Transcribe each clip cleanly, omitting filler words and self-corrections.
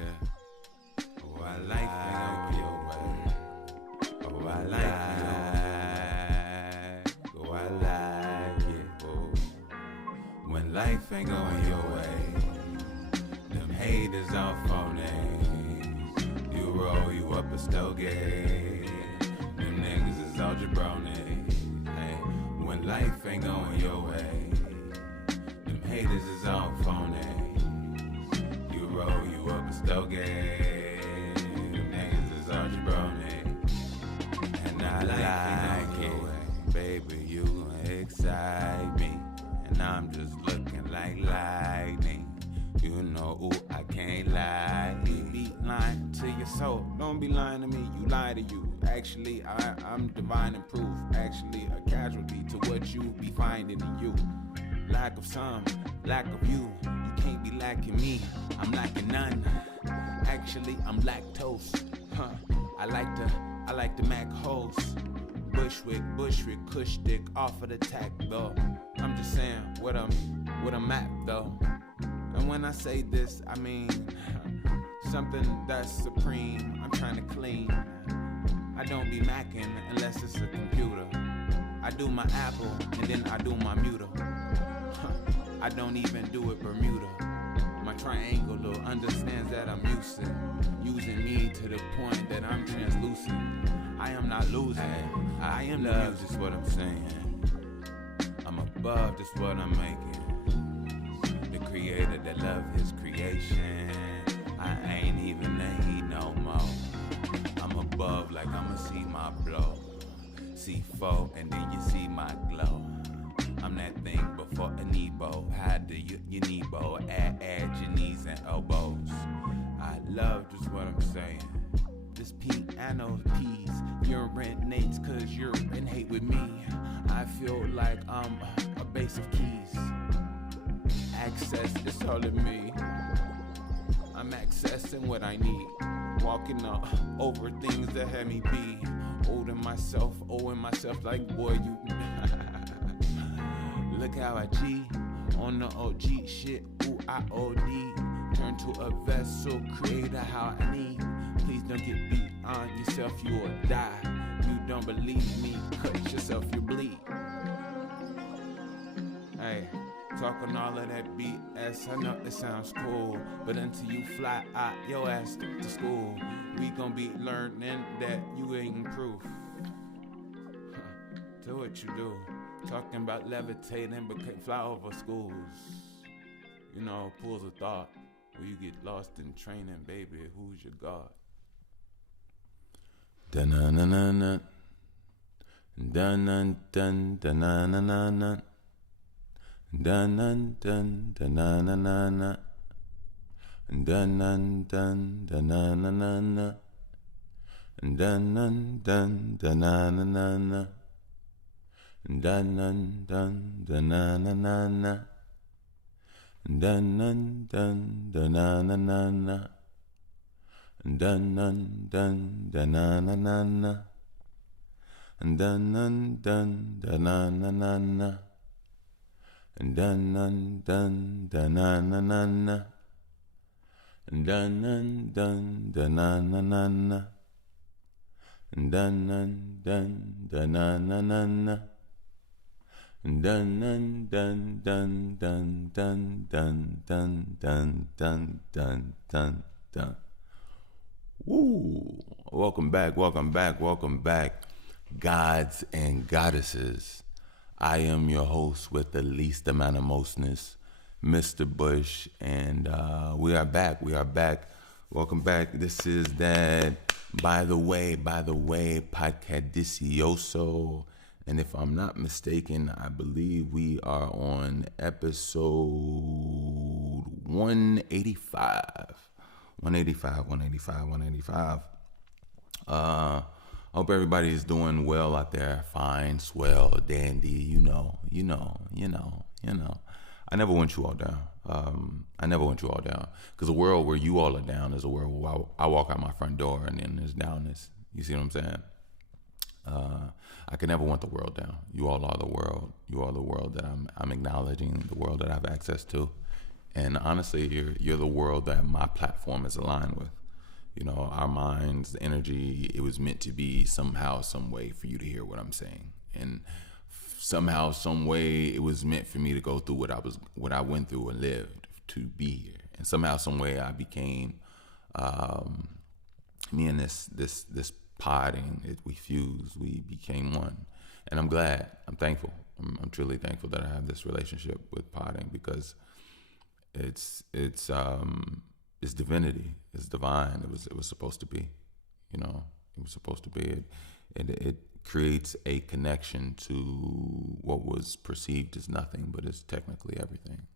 Yeah. Oh, I like your way. Oh, I like. Oh, I like it. Oh. When life ain't going your way, them haters all phony. You roll you up a stogie. Them niggas is all jabroni. Hey, when life ain't going your way, them haters is all phony. You roll you up a stogie. Them niggas is all jabroni. And I like it, baby, you gon' excite me. And I'm just looking like lightning. You know, ooh, I can't lie. You be lying to your soul. Don't be lying to me, you lie to you. Actually, I'm divine and proof. Actually, a casualty to what you be finding in you. Lack of some, lack of you. You can't be lacking me, I'm lacking none. Actually, I'm lactose. I like to mac host. Bushwick, Kush dick off of the tack though. I'm just saying what I'm at though. And when I say this, I mean something that's supreme. I'm trying to clean. I don't be macking unless it's a computer. I do my Apple and then I do my muter. I don't even do it Bermuda. My triangular understands that I'm using me to the point that I'm translucent. I am not losing. I am love, just what I'm saying. I'm above, just what I'm making. The creator that love his creation. I ain't even a he no more. I'm above like I'ma see my blow. C4 and then you see my glow. I'm that thing before a Nebo. How do you Nebo? Add your knees and elbows. I love just what I'm saying. This piano piece urinates cause you're in hate with me. I feel like I'm a base of keys. Access is all in me. I'm accessing what I need. Walking over things that had me be. Owing myself like boy you. Look how I G on the OG shit. Ooh, I OD. Turn to a vessel, creator how I need. Please don't get beat on yourself, you will die. You don't believe me, cut yourself, you bleed. Hey, talking all of that BS, I know it sounds cool, but until you fly out your ass to school, we gon' be learning that you ain't proof. Do what you do. Talking about levitating, but can't fly over schools. You know, pools of thought, where you get lost in training, baby, who's your God? Da-na-na-na-na. Da-na-dun, da-na-na-na-na. Da-na-dun, da-na-na-na-na. Da-na-dun, da-na-na-na-na. Da-na-dun, da-na-na-na-na. Da-na-dun, da-na-na-na-na. Dun-dun-dun, da-na-na-na-na. Dun-dun-dun, da-na-na-na-na. Dun-dun-dun, da-na-na-na-na. Dun-dun-dun, da-na-na-na-na. Dun-dun-dun, da-na-na-na-na. Dun-dun-dun, da-na-na-na-na. Dun dun dun dun dun dun dun dun dun dun dun dun dun. Woo! Welcome back, gods and goddesses. I am your host with the least amount of mostness, Mr. Bush, and we are back. Welcome back. This is that by the way, Podcadicioso. And if I'm not mistaken, I believe we are on episode 185. 185. Hope everybody is doing well out there. Fine, swell, dandy, you know. I never want you all down. Because a world where you all are down is a world where I walk out my front door and then there's downness. You see what I'm saying? I can never want the world down. You all are the world. You are the world that I'm acknowledging, the world that I have access to. And honestly, you're the world that my platform is aligned with. You know, our minds, the energy, it was meant to be somehow, some way for you to hear what I'm saying. And somehow, some way, it was meant for me to go through what I went through and lived to be here. And somehow, some way, I became me and this podding. We fused. We became one. And I'm glad. I'm thankful. I'm truly thankful that I have this relationship with podding, because it's divinity. It's divine. It was supposed to be. You know, it was supposed to be. It creates a connection to what was perceived as nothing, but is technically everything.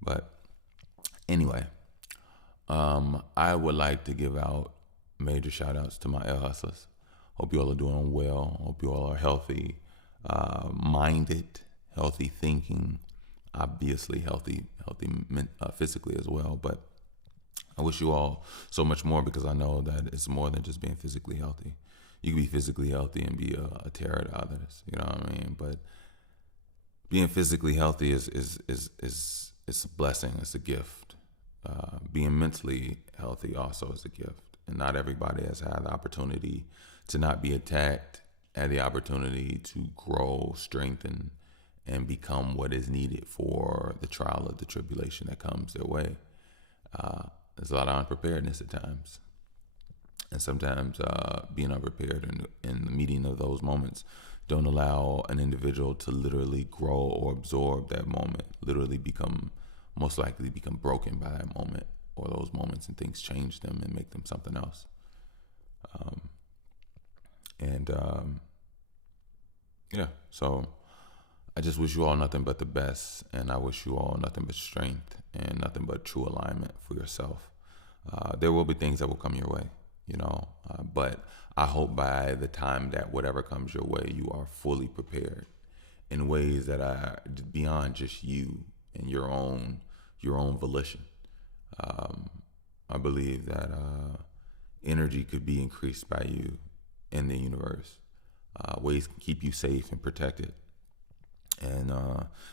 But anyway, I would like to give out major shout outs to my L hustlers. Hope you all are doing well. Hope you all are healthy, minded, healthy thinking, obviously healthy physically as well. But I wish you all so much more, because I know that it's more than just being physically healthy. You can be physically healthy and be a terror to others. You know what I mean? But being physically healthy is a blessing. It's a gift. Being mentally healthy also is a gift. And not everybody has had the opportunity to not be attacked, had the opportunity to grow, strengthen, and become what is needed for the trial of the tribulation that comes their way. There's a lot of unpreparedness at times. And sometimes being unprepared in the meeting of those moments don't allow an individual to literally grow or absorb that moment, literally most likely become broken by that moment or those moments, and things change them and make them something else. So I just wish you all nothing but the best, and I wish you all nothing but strength and nothing but true alignment for yourself. There will be things that will come your way, but I hope by the time that whatever comes your way, you are fully prepared in ways that are beyond just you and your own volition. I believe that energy could be increased by you in the universe. Ways can keep you safe and protected. And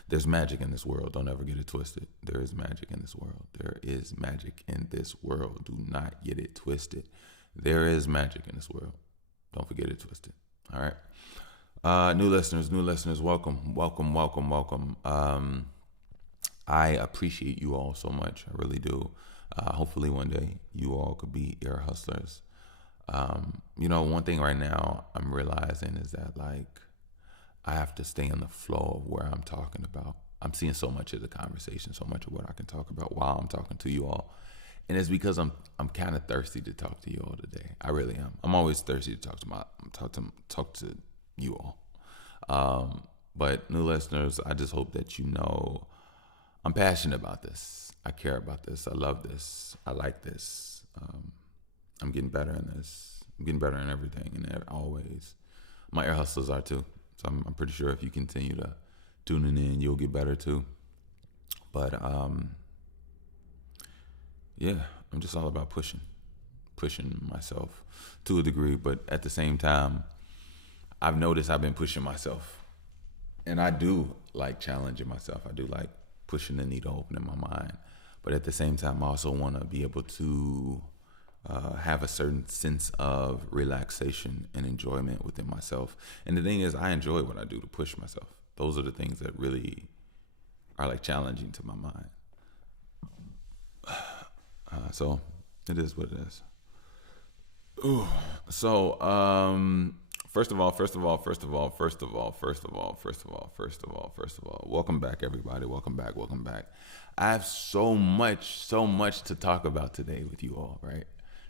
there's magic in this world. Don't ever get it twisted. There is magic in this world. There is magic in this world. Do not get it twisted. There is magic in this world. Don't forget it twisted. All right. New listeners, welcome. I appreciate you all so much. I really do. Hopefully one day you all could be ear hustlers. One thing right now I'm realizing is that, like, I have to stay in the flow of where I'm talking about. I'm seeing so much of the conversation, so much of what I can talk about while I'm talking to you all. And it's because I'm kind of thirsty to talk to you all today. I really am. I'm always thirsty to talk to you all. But new listeners, I just hope that you know I'm passionate about this. I care about this. I love this. I like this. I'm getting better in this. I'm getting better in everything and always. My ear hustlers are too. So I'm pretty sure if you continue to tuning in, you'll get better too. But I'm just all about pushing myself to a degree. But at the same time, I've noticed I've been pushing myself, and I do like challenging myself. I do like pushing the needle, opening my mind. But at the same time, I also want to be able to have a certain sense of relaxation and enjoyment within myself. And the thing is, I enjoy what I do to push myself. Those are the things that really are like challenging to my mind. So it is what it is. Ooh. So first of all, welcome back, everybody. Welcome back. I have so much to talk about today with you all, right?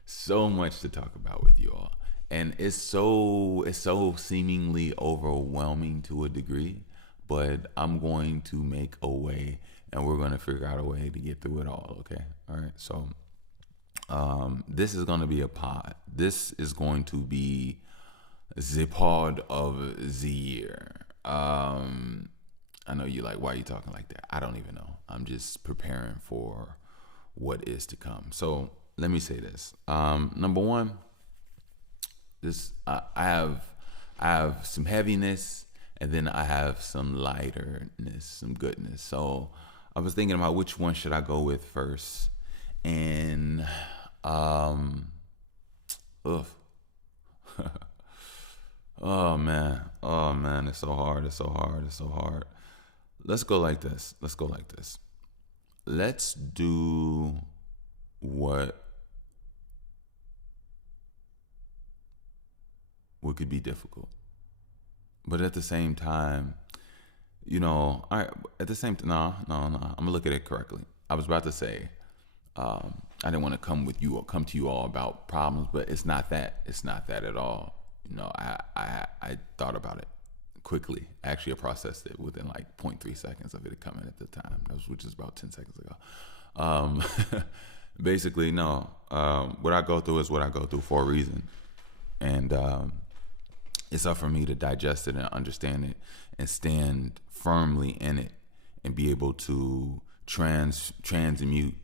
So much to talk about with you all. And it's so seemingly overwhelming to a degree, but I'm going to make a way, and we're going to figure out a way to get through it all, okay? All right, so this is going to be a pod. This is going to be the pod of the year. I know you're like, why are you talking like that? I don't even know. I'm just preparing for what is to come. So let me say this. Number one, I have some heaviness, and then I have some lighterness, some goodness. So I was thinking about which one should I go with first, and ugh. Oh man, it's so hard. It's so hard. It's so hard. Let's go like this. Let's go like this. Let's do what could be difficult, but at the same time, I at the same time, no. I'm gonna look at it correctly. I was about to say, I didn't want to come to you all about problems, but it's not that. It's not that at all. I thought about it quickly. Actually, I processed it within like zero point 0.3 seconds of it coming at the time, which is about 10 seconds ago. Um, Basically, no. What I go through is what I go through for a reason, and it's up for me to digest it and understand it and stand firmly in it and be able to transmute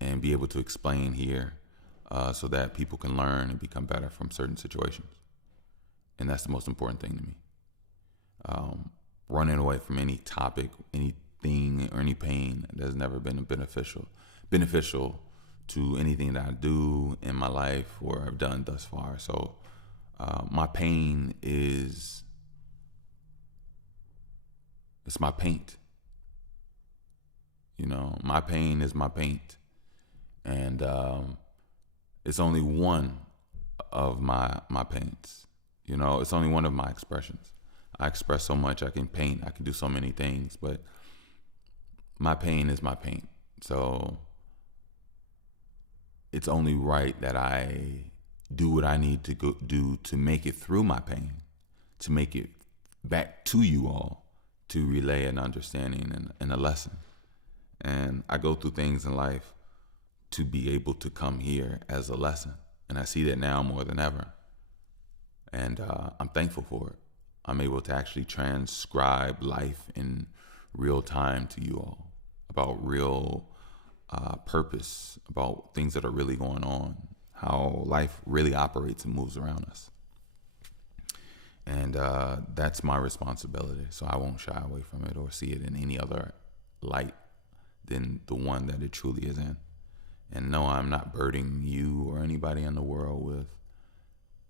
and be able to explain here, so that people can learn and become better from certain situations. And that's the most important thing to me. Running away from any topic, anything, or any pain that has never been beneficial to anything that I do in my life or I've done thus far. So my pain it's my paint. My pain is my paint. And it's only one of my paints. It's only one of my expressions. I express so much. I can paint. I can do so many things, but my pain is my paint. So it's only right that I do what I need to do to make it through my pain, to make it back to you all, to relay an understanding and a lesson. And I go through things in life to be able to come here as a lesson. And I see that now more than ever. And I'm thankful for it. I'm able to actually transcribe life in real time to you all about real purpose, about things that are really going on, how life really operates and moves around us. And that's my responsibility. So I won't shy away from it or see it in any other light than the one that it truly is in. And no, I'm not burdening you or anybody in the world with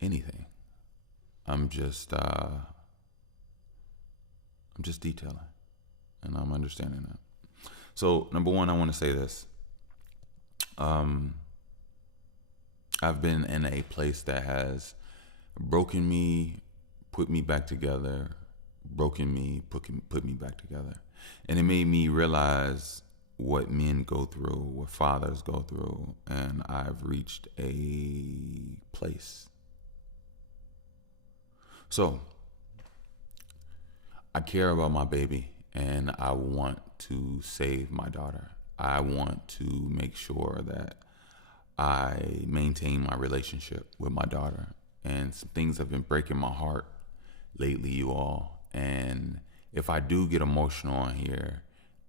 anything. I'm just detailing, and I'm understanding that. So, number one, I want to say this. I've been in a place that has broken me, put me back together, broken me, put me back together. And it made me realize what men go through, what fathers go through, and I've reached a place. So, I care about my baby, and I want to save my daughter. I want to make sure that I maintain my relationship with my daughter. And some things have been breaking my heart lately, you all. And if I do get emotional on here,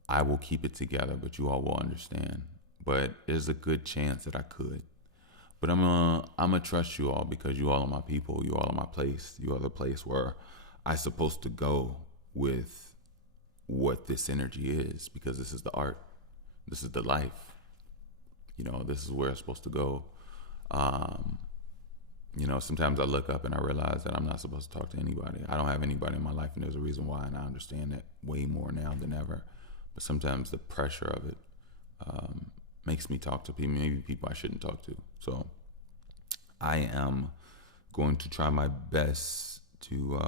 I will keep it together, but you all will understand. But there's a good chance that I could. But I'm gonna trust you all, because you all are my people. You all are my place. You are the place where I'm supposed to go with what this energy is, because this is the art. This is the life. This is where it's supposed to go. Sometimes I look up and I realize that I'm not supposed to talk to anybody. I don't have anybody in my life, and there's a reason why, and I understand that way more now than ever. But sometimes the pressure of it makes me talk to people, maybe people I shouldn't talk to. So I am going to try my best to,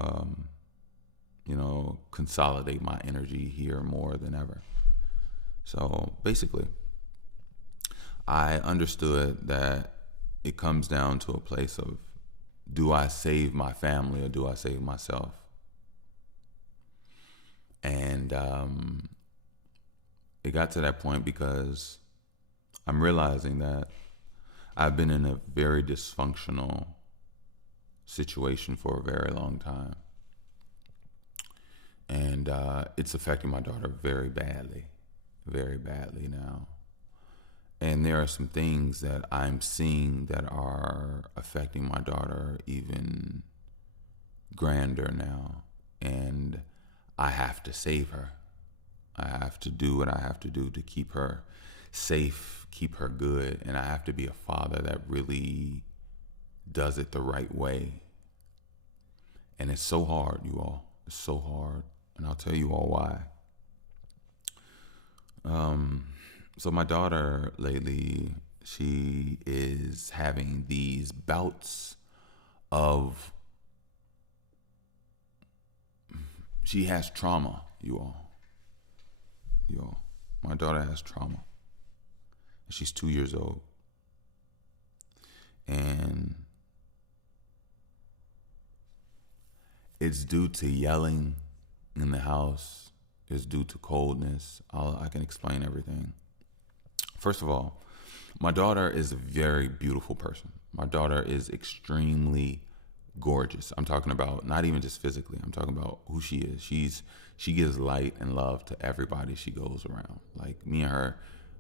consolidate my energy here more than ever. So basically, I understood that it comes down to a place of, do I save my family or do I save myself? And it got to that point because I'm realizing that I've been in a very dysfunctional situation for a very long time. And it's affecting my daughter very badly now. And there are some things that I'm seeing that are affecting my daughter even grander now. And I have to save her. I have to do what I have to do to keep her safe, keep her good, and I have to be a father that really does it the right way. And it's so hard, you all. It's so hard, and I'll tell you all why. So my daughter lately, she is having these bouts of, she has trauma, you all. My daughter has trauma. She's 2 years old. And it's due to yelling in the house. It's due to coldness. I can explain everything. First of all, my daughter is a very beautiful person. My daughter is extremely gorgeous. I'm talking about not even just physically. I'm talking about who she is. She gives light and love to everybody she goes around. Like me and her,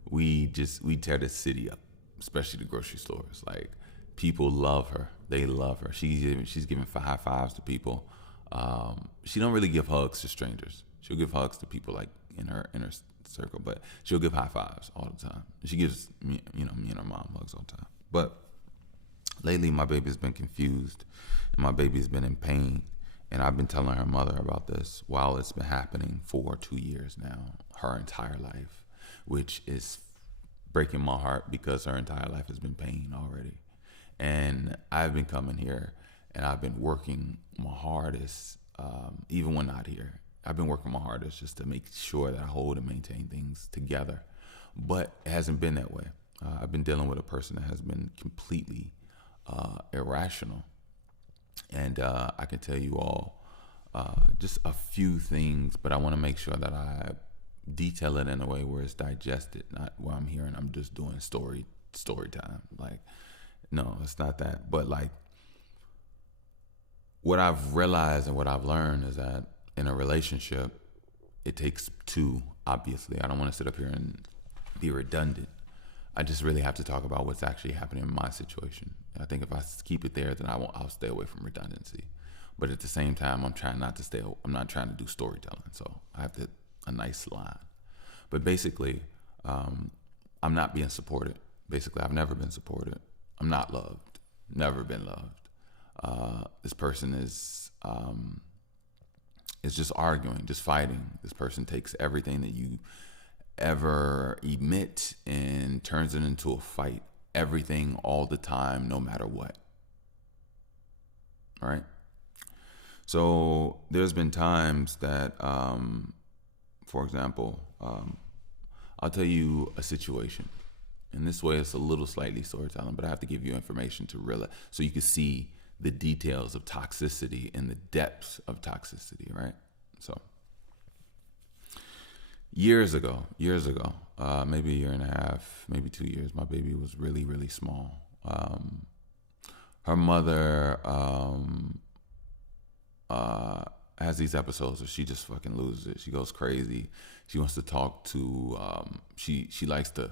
we tear the city up, especially the grocery stores. Like people love her. They love her. She's giving high fives to people. She don't really give hugs to strangers. She'll give hugs to people like in her inner circle, but she'll give high fives all the time. She gives me and her mom hugs all the time. But lately, my baby's been confused, and my baby's been in pain. And I've been telling her mother about this while it's been happening for 2 years now, her entire life, which is breaking my heart because her entire life has been pain already. And I've been coming here, and I've been working my hardest, even when not here. I've been working my hardest just to make sure that I hold and maintain things together. But it hasn't been that way. I've been dealing with a person that has been completely irrational. And I can tell you all just a few things, but I want to make sure that I detail it in a way where it's digested, not where I'm here and I'm just doing story time. Like, no, it's not that. But like, what I've realized and what I've learned is that in a relationship, it takes two, obviously. I don't want to sit up here and be redundant. I just really have to talk about what's actually happening in my situation. I think if I keep it there, then I'll stay away from redundancy. But at the same time, I'm not trying to do storytelling. So I have a nice line. But basically, I'm not being supported. Basically, I've never been supported. I'm not loved. Never been loved. This person is just arguing, just fighting. This person takes everything that you ever emit and turns it into a fight. Everything, all the time, no matter what. All right? So there's been times that, for example, I'll tell you a situation. In this way, it's a little slightly storytelling, but I have to give you information to realize, so you can see the details of toxicity and the depths of toxicity, right? So years ago, maybe a year and a half, maybe 2 years, my baby was really, really small. Her mother has these episodes where she just fucking loses it. She goes crazy. She wants to talk to, she likes to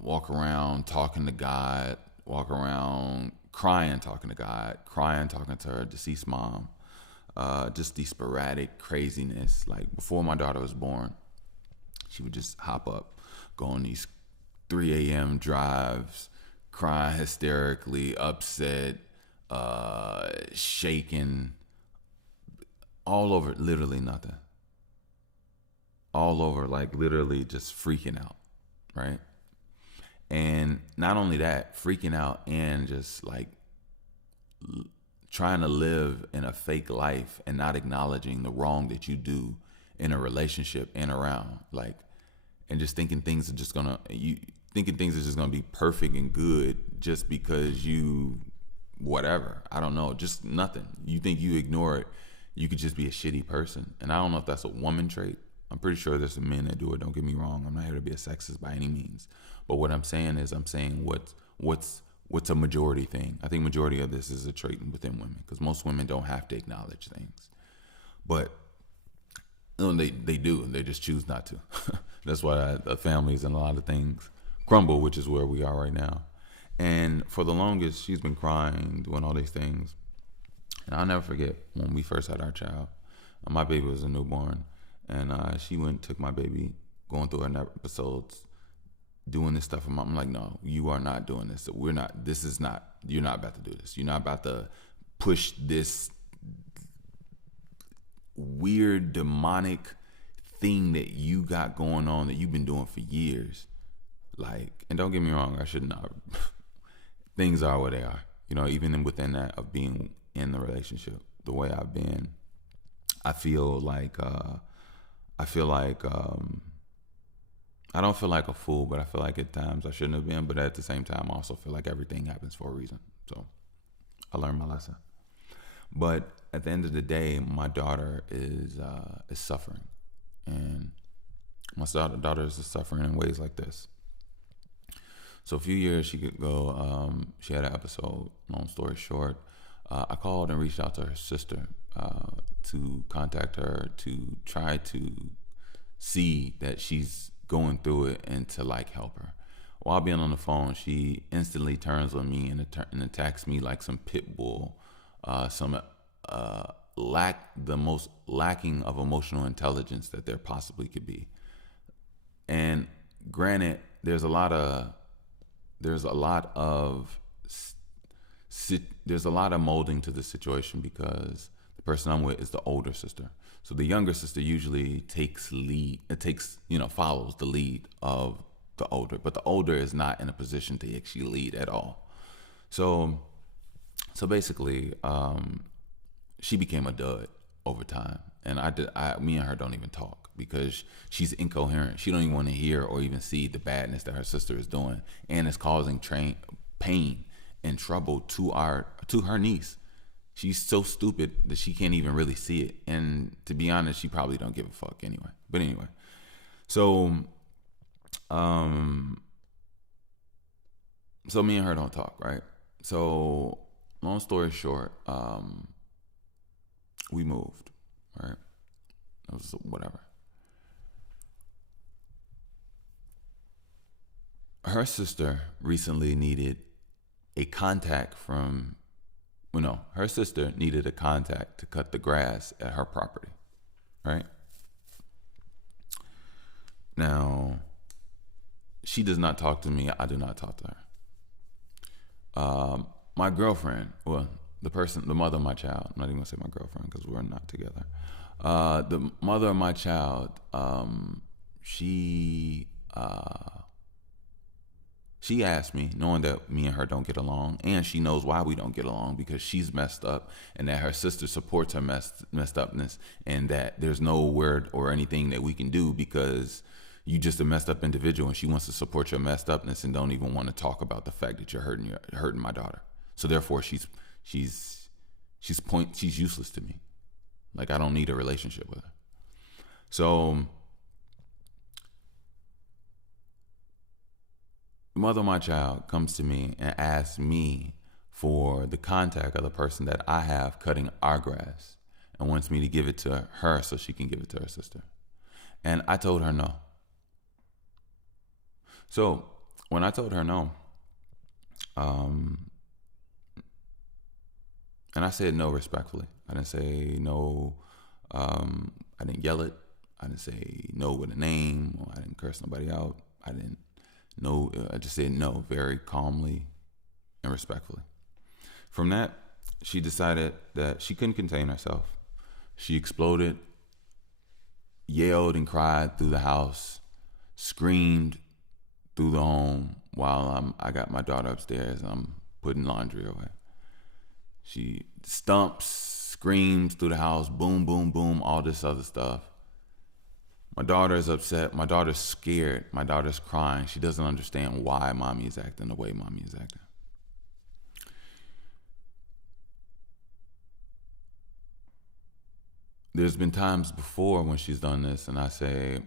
walk around talking to God, walk around crying, talking to God, crying, talking to her deceased mom. Just the sporadic craziness. Like before my daughter was born, she would just hop up, go on these 3 a.m. drives, crying hysterically, upset, shaking, all over, literally nothing. All over, like literally just freaking out, right? And not only that, freaking out and just like trying to live in a fake life and not acknowledging the wrong that you do in a relationship and around, like, and just thinking things are just gonna be perfect and good just because you, whatever, I don't know, just nothing. You think you ignore it, you could just be a shitty person. And I don't know if that's a woman trait. I'm pretty sure there's some men that do it. Don't get me wrong. I'm not here to be a sexist by any means. But what I'm saying is, I'm saying what's a majority thing. I think majority of this is a trait within women, because most women don't have to acknowledge things, but they do. They just choose not to. That's why the families and a lot of things crumble, which is where we are right now. And for the longest, she's been crying, doing all these things. And I'll never forget when we first had our child. My baby was a newborn, And she went and took my baby, going through her episodes, doing this stuff. I'm like, no, you are not doing this. We're not. This is not. You're not about to do this. You're not about to push this weird demonic thing that you got going on that you've been doing for years. Like, and don't get me wrong, I should not. Things are what they are. You know, even within that of being in the relationship, the way I've been, I feel like I don't feel like a fool, but I feel like at times I shouldn't have been. But at the same time, I also feel like everything happens for a reason. So I learned my lesson. But at the end of the day, my daughter is suffering, and my daughter is suffering in ways like this. So a few years she could go. She had an episode. Long story short, I called and reached out to her sister to contact her to try to see that she's going through it and to like help her. While being on the phone, she instantly turns on me and attacks me like some pit bull, some the most lacking of emotional intelligence that there possibly could be. And granted, there's a lot of molding to the situation because the person I'm with is the older sister. So the younger sister usually follows the lead of the older, but the older is not in a position to actually lead at all. So basically, she became a dud over time, and me and her don't even talk because she's incoherent. She don't even want to hear or even see the badness that her sister is doing, and it's causing pain and trouble to her niece. She's so stupid that she can't even really see it. And to be honest, she probably don't give a fuck anyway. But anyway, so me and her don't talk, right? So long story short, we moved, right? It was whatever. Her sister recently needed a contact her sister needed a contact to cut the grass at her property, right? Now, she does not talk to me. I do not talk to her. My girlfriend, well, the mother of my child, I'm not even gonna say my girlfriend because we're not together. The mother of my child, she asked me, knowing that me and her don't get along, and she knows why we don't get along because she's messed up, and that her sister supports her messed upness, and that there's no word or anything that we can do because you just a messed up individual, and she wants to support your messed upness and don't even want to talk about the fact that you're hurting my daughter. So therefore, she's useless to me. Like, I don't need a relationship with her. So the mother of my child comes to me and asks me for the contact of the person that I have cutting our grass and wants me to give it to her so she can give it to her sister. And I told her no. So when I told her no, and I said no respectfully. I didn't say no. I didn't yell it. I didn't say no with a name. Or I didn't curse nobody out. I just said no very calmly and respectfully. From that, she decided that she couldn't contain herself. She exploded, yelled and cried through the house, screamed through the home while I got my daughter upstairs and I'm putting laundry away. She stumps, screams through the house, boom, boom, boom, all this other stuff. My daughter is upset. My daughter's scared. My daughter's crying. She doesn't understand why mommy is acting the way mommy is acting. There's been times before when she's done this and I say,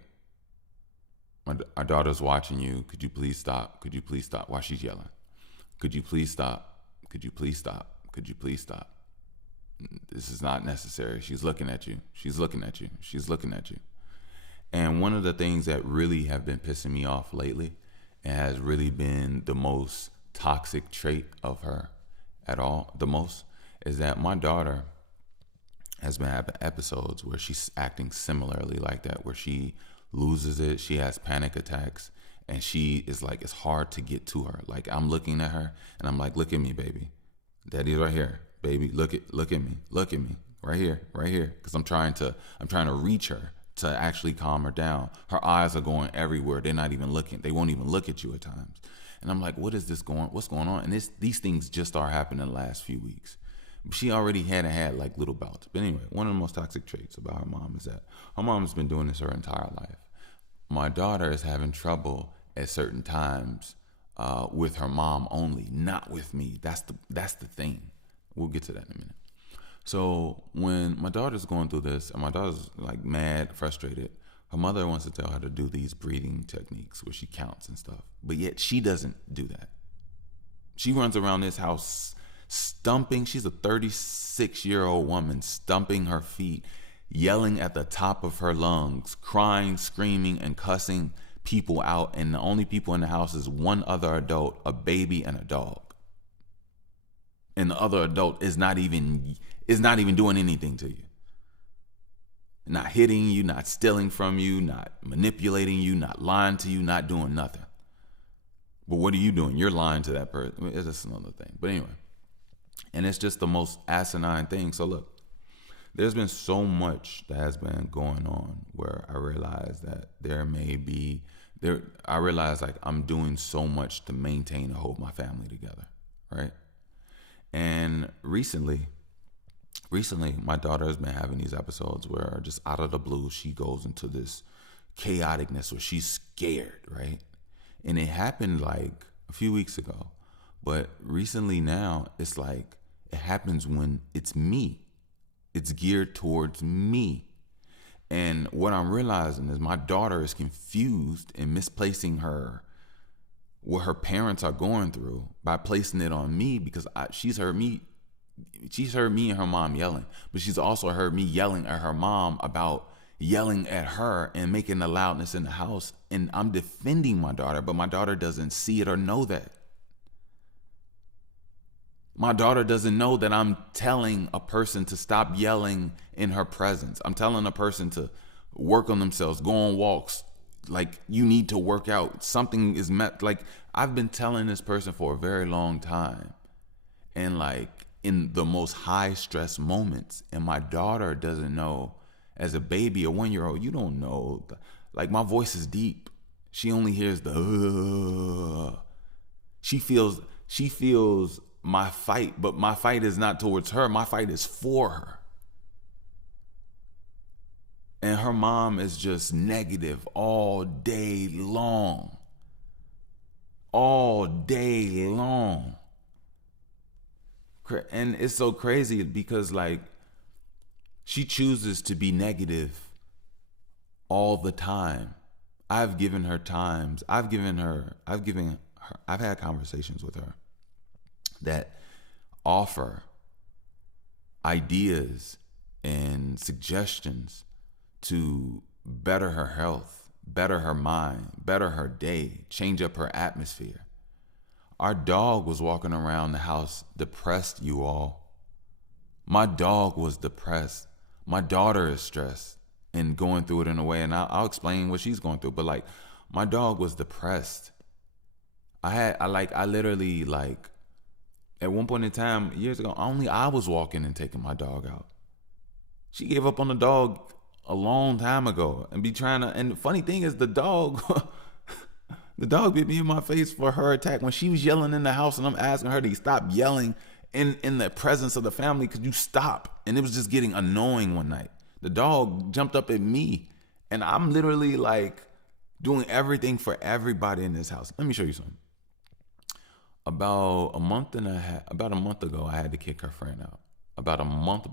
our daughter's watching you. Could you please stop? Could you please stop? While she's yelling. Could you please stop? Could you please stop? Could you please stop? This is not necessary. She's looking at you. She's looking at you. She's looking at you. And one of the things that really have been pissing me off lately and has really been the most toxic trait of her at all, the most, is that my daughter has been having episodes where she's acting similarly like that, where she loses it, she has panic attacks, and she is like, it's hard to get to her. Like, I'm looking at her and I'm like, look at me, baby. Daddy's right here, baby. Look at me, right here, because I'm trying to reach her to actually calm her down. Her eyes are going everywhere. They're not even looking. They won't even look at you at times. And I'm like, what's going on? And these things just are happening the last few weeks. She already had like little bouts. But anyway, one of the most toxic traits about her mom is that her mom has been doing this her entire life. My daughter is having trouble at certain times with her mom only, not with me. That's the thing. We'll get to that in a minute. So when my daughter's going through this, and my daughter's like mad, frustrated, her mother wants to tell her to do these breathing techniques where she counts and stuff. But yet she doesn't do that. She runs around this house stumping. She's a 36-year-old woman stumping her feet, yelling at the top of her lungs, crying, screaming, and cussing people out. And the only people in the house is one other adult, a baby, and a dog. And the other adult is not even doing anything to you. Not hitting you, not stealing from you, not manipulating you, not lying to you, not doing nothing. But what are you doing? You're lying to that person. It's just another thing. But anyway, and it's just the most asinine thing. So look, there's been so much that has been going on where I realize that I realize like I'm doing so much to maintain and hold my family together, right? And recently, my daughter has been having these episodes where just out of the blue, she goes into this chaoticness where she's scared, right? And it happened like a few weeks ago. But recently now, it's like it happens when it's me. It's geared towards me. And what I'm realizing is my daughter is confused and misplacing what her parents are going through by placing it on me, because she's heard me and her mom yelling, but she's also heard me yelling at her mom about yelling at her and making the loudness in the house. And I'm defending my daughter, but my daughter doesn't see it or know that. My daughter doesn't know that I'm telling a person to stop yelling in her presence. I'm telling a person to work on themselves, go on walks. Like, you need to work out. Something is like, I've been telling this person for a very long time. And like in the most high stress moments, and my daughter doesn't know. As a baby, a 1-year-old, you don't know. Like, my voice is deep. She only hears the She feels my fight, but my fight is not towards her. My fight is for her. And her mom is just negative all day long. All day long. And it's so crazy because, like, she chooses to be negative all the time. I've given her times. I've had conversations with her that offer ideas and suggestions to better her health, better her mind, better her day, change up her atmosphere. Our dog was walking around the house depressed, you all. My dog was depressed. My daughter is stressed and going through it in a way, and I'll explain what she's going through. But like, my dog was depressed. I literally, like, at one point in time, years ago, only I was walking and taking my dog out. She gave up on the dog a long time ago and the funny thing is the dog bit me in my face for her attack when she was yelling in the house, and I'm asking her to stop yelling in the presence of the family. Could you stop? And it was just getting annoying one night. The dog jumped up at me, and I'm literally like doing everything for everybody in this house. Let me show you something. About a month ago, I had to kick her friend out. About a month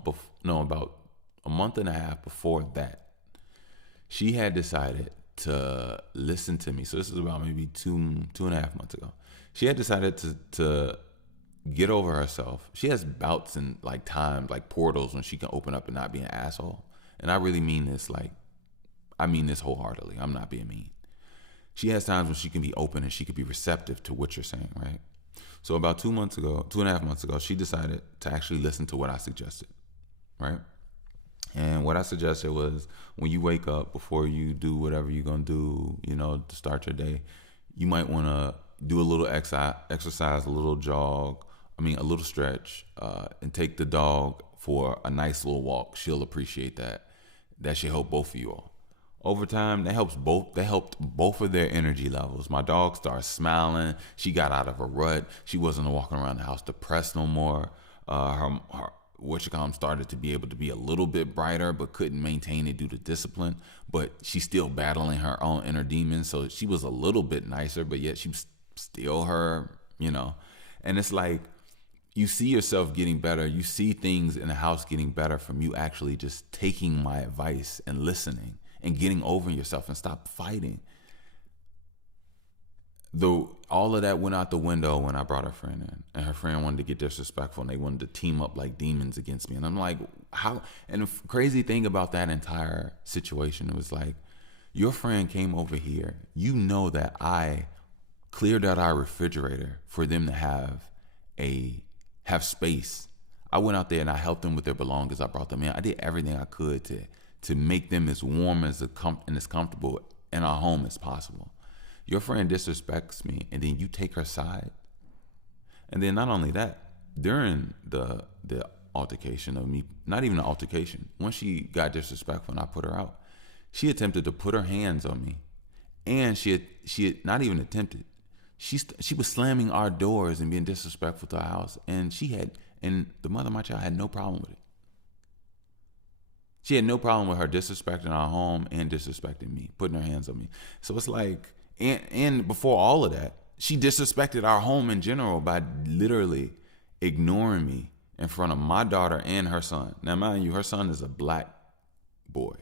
and a half before that, she had decided to listen to me. So this is about maybe two and a half months ago. She had decided to get over herself. She has bouts and like times, like portals, when she can open up and not be an asshole. And I really mean this, I mean this wholeheartedly. I'm not being mean. She has times when she can be open and she can be receptive to what you're saying, right? So about 2 and a half months ago, she decided to actually listen to what I suggested, right? And what I suggested was, when you wake up, before you do whatever you're gonna do, to start your day, you might want to do a little exercise, a little jog. A little stretch, and take the dog for a nice little walk. She'll appreciate that. That should help both of you all. Over time, that helped both of their energy levels. My dog started smiling. She got out of a rut. She wasn't walking around the house depressed no more. Her started to be able to be a little bit brighter, but couldn't maintain it due to discipline. But she's still battling her own inner demons. So she was a little bit nicer, but yet she was still her. And it's like, you see yourself getting better. You see things in the house getting better from you actually just taking my advice and listening and getting over yourself and stop fighting. Though all of that went out the window when I brought her friend in, and her friend wanted to get disrespectful, and they wanted to team up like demons against me. And I'm like, how? And the crazy thing about that entire situation, it was like, your friend came over here. You know that I cleared out our refrigerator for them to have space. I went out there and I helped them with their belongings. I brought them in. I did everything I could to make them as warm and as comfortable in our home as possible. Your friend disrespects me, and then you take her side. And then not only that, during the altercation of me, not even an altercation, once she got disrespectful and I put her out, she attempted to put her hands on me, and she had not even attempted. She was slamming our doors and being disrespectful to our house, and the mother of my child had no problem with it. She had no problem with her disrespecting our home and disrespecting me, putting her hands on me. So it's like, and before all of that, she disrespected our home in general by literally ignoring me in front of my daughter and her son. Now, mind you, her son is a black boy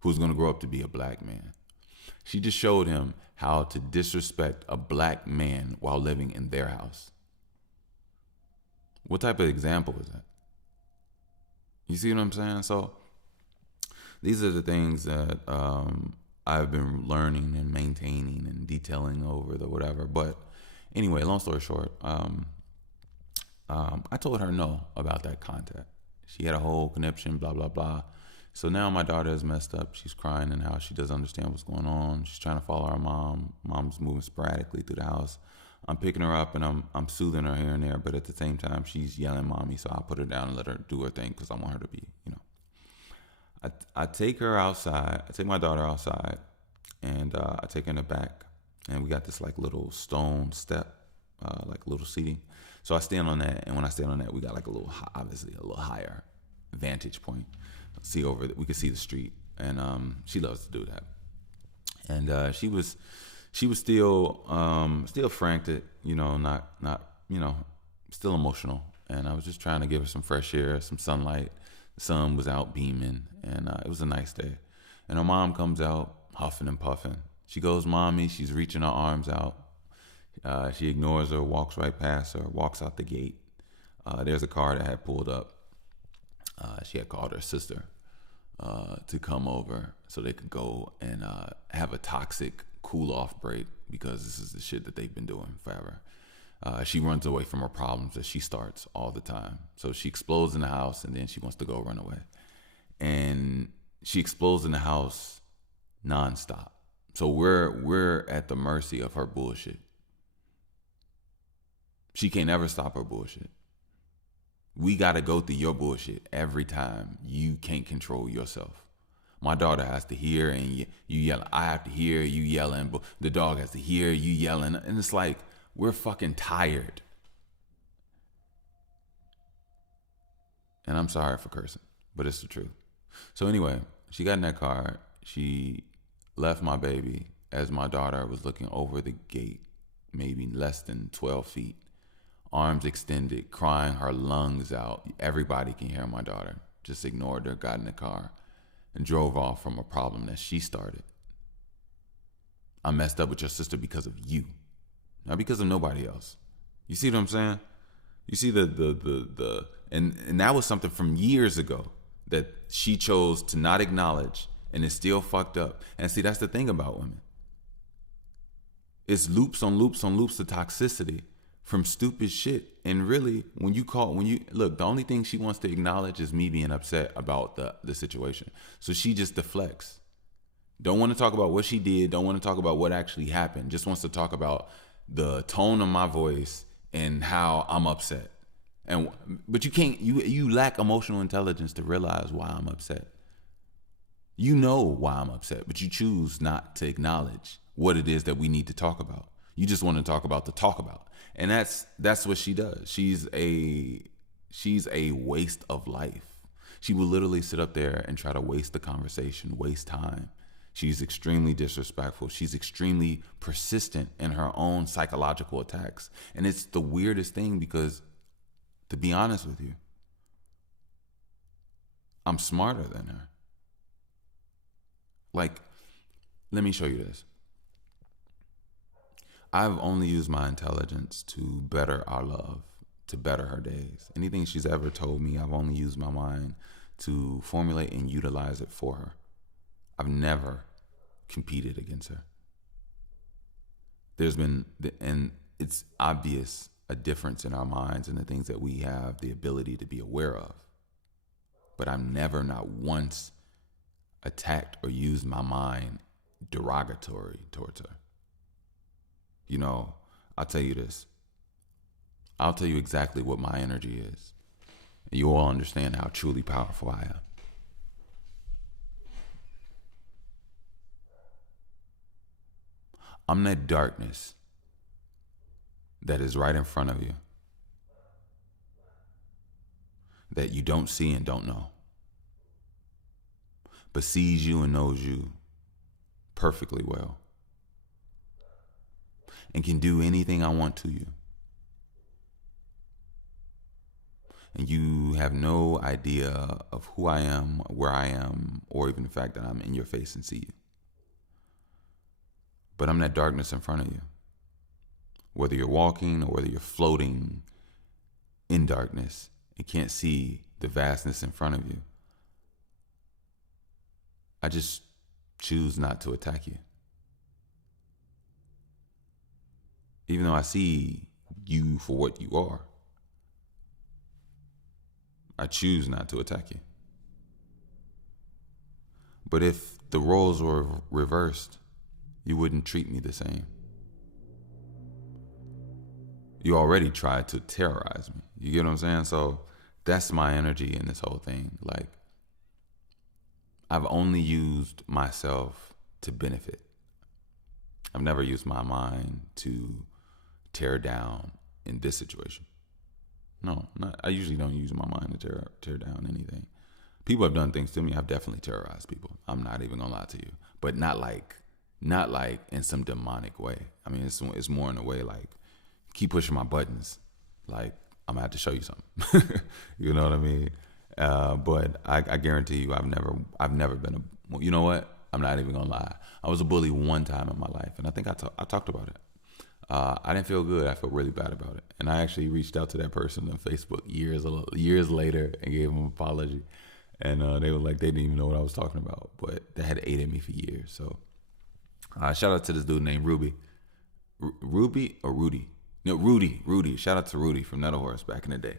who's going to grow up to be a black man. She just showed him how to disrespect a black man while living in their house. What type of example is that? You see what I'm saying? So these are the things that I've been learning and maintaining and detailing over the whatever. But anyway, long story short, I told her no about that contact. She had a whole conniption, blah, blah, blah. So now my daughter is messed up. She's crying in the house. She doesn't understand what's going on. She's trying to follow her mom. Mom's moving sporadically through the house. I'm picking her up and I'm soothing her here and there, but at the same time, she's yelling mommy. So I put her down and let her do her thing because I want her to be, I take her outside. I take my daughter outside, and I take her in the back, and we got this like little stone step, like little seating. So I stand on that, and when I stand on that, we got like obviously a little higher vantage point. We could see the street, and she loves to do that. And she was still frantic, not still emotional. And I was just trying to give her some fresh air, some sunlight. The sun was out beaming, and it was a nice day. And her mom comes out huffing and puffing. She goes, "Mommy," she's reaching her arms out. She ignores her, walks right past her, walks out the gate. There's a car that had pulled up. She had called her sister to come over so they could go and have a toxic cool-off break, because this is the shit that they've been doing forever. She runs away from her problems that she starts all the time. So she explodes in the house, and then she wants to go run away. And she explodes in the house nonstop. So we're at the mercy of her bullshit. She can't ever stop her bullshit. We got to go through your bullshit every time. You can't control yourself. My daughter has to hear and you yelling. I have to hear you yelling. But the dog has to hear you yelling. And it's like, we're fucking tired. And I'm sorry for cursing, but it's the truth. So anyway, she got in that car. She left my baby as my daughter was looking over the gate, maybe less than 12 feet. Arms extended, crying her lungs out. Everybody can hear my daughter. Just ignored her, got in the car, and drove off from a problem that she started. I messed up with your sister because of you, not because of nobody else. You see what I'm saying? You see and that was something from years ago that she chose to not acknowledge, and it's still fucked up. And see, that's the thing about women. It's loops on loops on loops of toxicity from stupid shit. And really, when you look, the only thing she wants to acknowledge is me being upset about the situation. So she just deflects. Don't want to talk about what she did. Don't want to talk about what actually happened. Just wants to talk about the tone of my voice and how I'm upset. But you can't. You lack emotional intelligence to realize why I'm upset. You know why I'm upset, but you choose not to acknowledge what it is that we need to talk about. You just want to talk about the talk about. And that's what she does. She's a waste of life. She will literally sit up there and try to waste the conversation, waste time. She's extremely disrespectful. She's extremely persistent in her own psychological attacks. And it's the weirdest thing because, to be honest with you, I'm smarter than her. Like, let me show you this. I've only used my intelligence to better our love, to better her days. Anything she's ever told me, I've only used my mind to formulate and utilize it for her. I've never competed against her. And it's obvious a difference in our minds and the things that we have the ability to be aware of. But I've never, not once, attacked or used my mind derogatory towards her. You know, I'll tell you this. I'll tell you exactly what my energy is. And you all understand how truly powerful I am. I'm that darkness that is right in front of you, that you don't see and don't know, but sees you and knows you perfectly well, and can do anything I want to you. And you have no idea of who I am, where I am, or even the fact that I'm in your face and see you. But I'm that darkness in front of you. Whether you're walking or whether you're floating in darkness and can't see the vastness in front of you, I just choose not to attack you. Even though I see you for what you are, I choose not to attack you. But if the roles were reversed, you wouldn't treat me the same. You already tried to terrorize me. You get what I'm saying? So that's my energy in this whole thing. Like, I've only used myself to benefit. I've never used my mind to tear down in this situation. No, I usually don't use my mind to tear down anything. People have done things to me. I've definitely terrorized people. I'm not even gonna lie to you, but not like in some demonic way. I mean, it's more in a way like, keep pushing my buttons. Like, I'm gonna have to show you something. You know what I mean? But I guarantee you, I've never been you know what? I'm not even gonna lie. I was a bully one time in my life, and I think I talked about it. I didn't feel good. I felt really bad about it. And I actually reached out to that person on Facebook years later and gave them an apology. And they were like, they didn't even know what I was talking about. But that had ate at me for years. So shout out to this dude named Ruby. Ruby or Rudy? No, Rudy. Shout out to Rudy from Nettle Horse back in the day.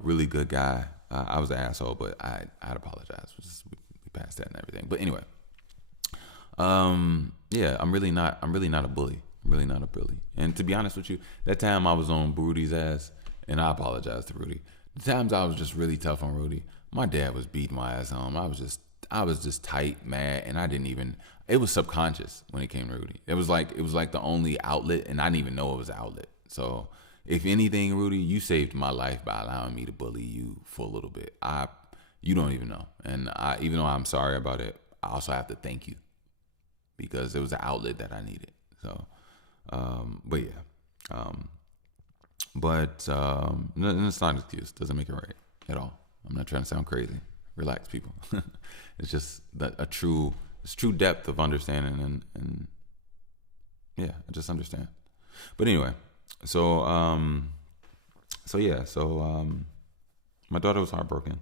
Really good guy. I was an asshole, but I'd apologize. We passed that and everything. But anyway, yeah, I'm really not a bully. I'm really not a bully. And to be honest with you, that time I was on Rudy's ass, and I apologize to Rudy. The times I was just really tough on Rudy, my dad was beating my ass home. I was just tight, mad, and I didn't even. It was subconscious when it came to Rudy. It was like the only outlet, and I didn't even know it was an outlet. So if anything, Rudy, you saved my life by allowing me to bully you for a little bit. You don't even know. And even though I'm sorry about it, I also have to thank you because it was an outlet that I needed. So, but yeah, it's not an excuse. Doesn't make it right at all. I'm not trying to sound crazy. Relax, people. It's just it's true depth of understanding and yeah, I just understand. But anyway, so my daughter was heartbroken,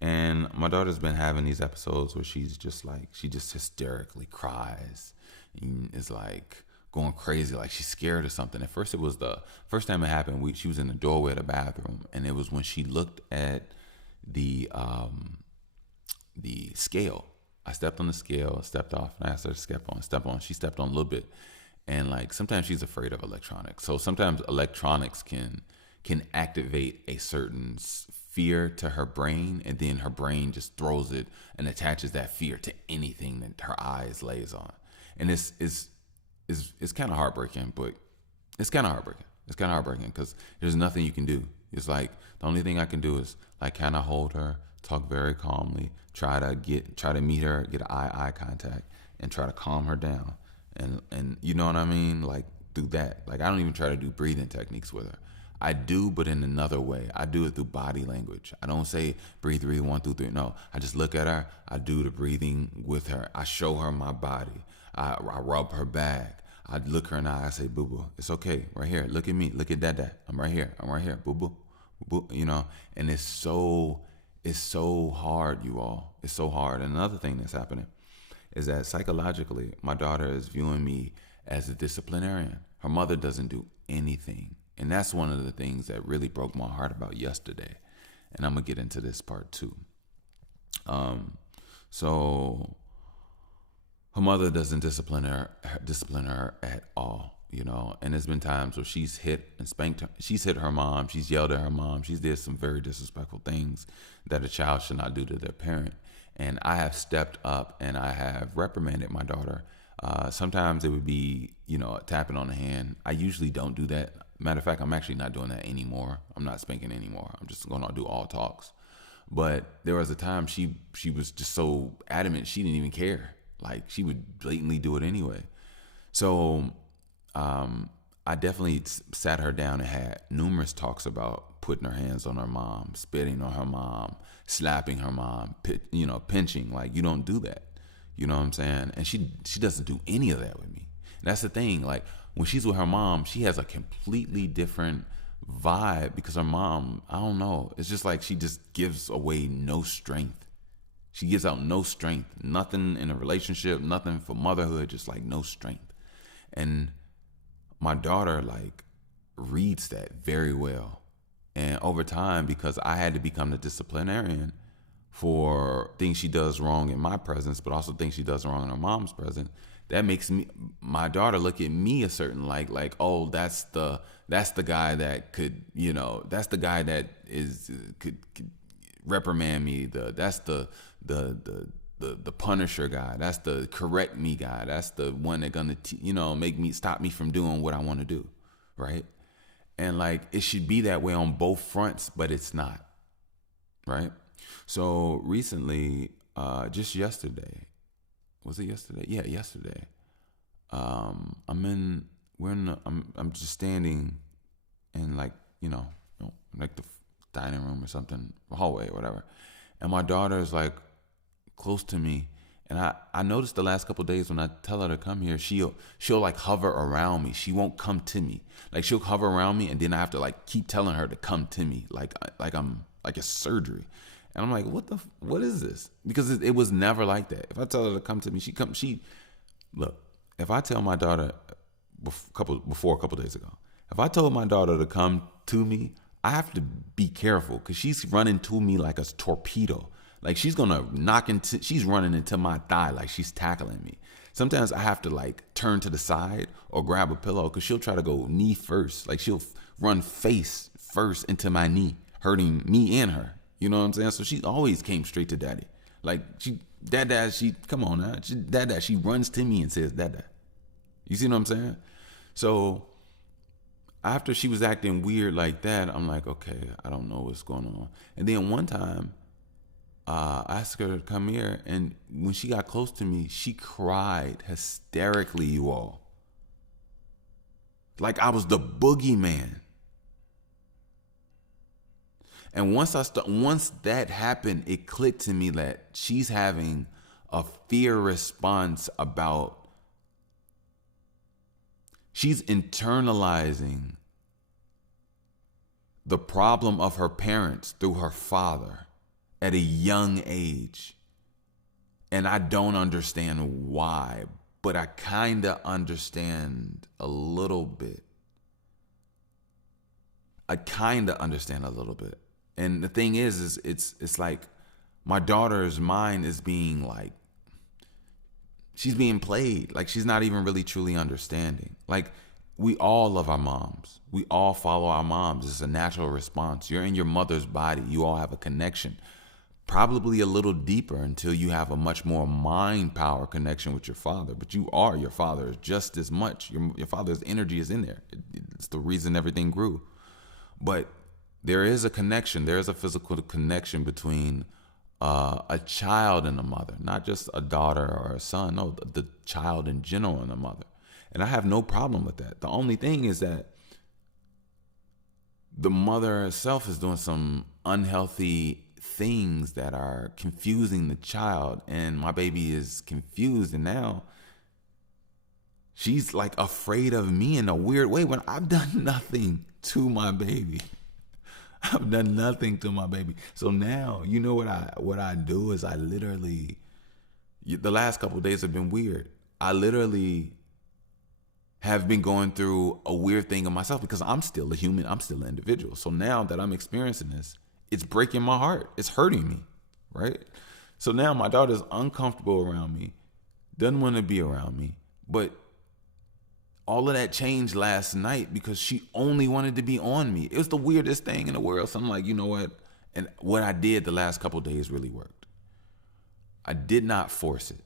and my daughter's been having these episodes where she just hysterically cries and is like going crazy, like she's scared of something. At first, it was the first time it happened. She was in the doorway of the bathroom, and it was when she looked at the scale. I stepped on the scale, stepped off, and I asked her to step on. She stepped on a little bit, and like sometimes she's afraid of electronics. So sometimes electronics can activate a certain fear to her brain, and then her brain just throws it and attaches that fear to anything that her eyes lays on. And it's kind of heartbreaking, but it's kind of heartbreaking because there's nothing you can do. It's like the only thing I can do is like kind of hold her, talk very calmly, try to meet her, get eye contact, and try to calm her down. And you know what I mean? Like do that. Like I don't even try to do breathing techniques with her. I do, but in another way. I do it through body language. I don't say breathe 1, 2, 3. No, I just look at her. I do the breathing with her. I show her my body. I rub her back. I look her in the eye. I say, boo boo, it's okay. Right here. Look at me. Look at dada. I'm right here. Boo boo, boo. You know. And it's so hard, you all. It's so hard. And another thing that's happening is that psychologically, my daughter is viewing me as a disciplinarian. Her mother doesn't do anything. And that's one of the things that really broke my heart about yesterday. And I'm going to get into this part too. So her mother doesn't discipline her at all, you know. And there's been times where she's hit and spanked her. She's hit her mom. She's yelled at her mom. She's did some very disrespectful things that a child should not do to their parent. And I have stepped up and I have reprimanded my daughter. Sometimes it would be, you know, tapping on the hand. I usually don't do that. Matter of fact, I'm actually not doing that anymore. I'm not spanking anymore. I'm just going to do all talks. But there was a time she was just so adamant she didn't even care. Like she would blatantly do it anyway. So I definitely sat her down and had numerous talks about putting her hands on her mom, spitting on her mom, slapping her mom, pinching. Like you don't do that. You know what I'm saying? And she doesn't do any of that with me. And that's the thing. Like when she's with her mom, she has a completely different vibe because her mom, I don't know. It's just like she just gives away no strength. She gives out no strength. Nothing in a relationship, nothing for motherhood, just like no strength. And my daughter like reads that very well. And over time, because I had to become the disciplinarian for things she does wrong in my presence, but also things she does wrong in her mom's presence, that makes my daughter look at me a certain like, oh, that's the guy that could, you know, that's the guy that could reprimand me. That's the punisher guy. That's the correct me guy. That's the one that gonna stop me from doing what I want to do, right? And like it should be that way on both fronts, but it's not, right? So recently, just yesterday. Was it yesterday? Yeah, yesterday. I'm just standing in like the dining room or something, hallway or whatever, and my daughter is like close to me, and I noticed the last couple of days when I tell her to come here, she'll like hover around me. She won't come to me. Like she'll hover around me, and then I have to like keep telling her to come to me, like I'm like a surgery. And I'm like, what is this? Because it was never like that. If I tell her to come to me, look, if I tell my daughter before a couple days ago, if I told my daughter to come to me, I have to be careful because she's running to me like a torpedo. Like she's she's running into my thigh like she's tackling me. Sometimes I have to like turn to the side or grab a pillow because she'll try to go knee first. Like she'll run face first into my knee, hurting me and her. You know what I'm saying? So she always came straight to daddy. Like dada, come on now. Dada, she runs to me and says, dada. You see what I'm saying? So after she was acting weird like that, I'm like, okay, I don't know what's going on. And then one time, I asked her to come here, and when she got close to me, she cried hysterically, you all. Like I was the boogeyman. And once that happened, it clicked to me that she's having a fear response she's internalizing the problem of her parents through her father at a young age. And I don't understand why, but I kind of understand a little bit. And the thing is it's like my daughter's mind is being like, she's being played. Like, she's not even really truly understanding. Like, we all love our moms. We all follow our moms. It's a natural response. You're in your mother's body. You all have a connection. Probably a little deeper until you have a much more mind power connection with your father. But you are your father just as much. Your father's energy is in there. It's the reason everything grew. But there is a connection. There is a physical connection between a child and a mother, not just a daughter or a son. No, the child in general and a mother. And I have no problem with that. The only thing is that the mother herself is doing some unhealthy things that are confusing the child, and my baby is confused, and now she's like afraid of me in a weird way when I've done nothing to my baby. I've done nothing to my baby. So now, you know what I do is I literally, the last couple of days have been weird. I literally have been going through a weird thing of myself because I'm still a human. I'm still an individual. So now that I'm experiencing this, it's breaking my heart. It's hurting me, right? So now my daughter's uncomfortable around me, doesn't want to be around me, but all of that changed last night because she only wanted to be on me. It was the weirdest thing in the world. So I'm like, you know what? And what I did the last couple of days really worked. I did not force it.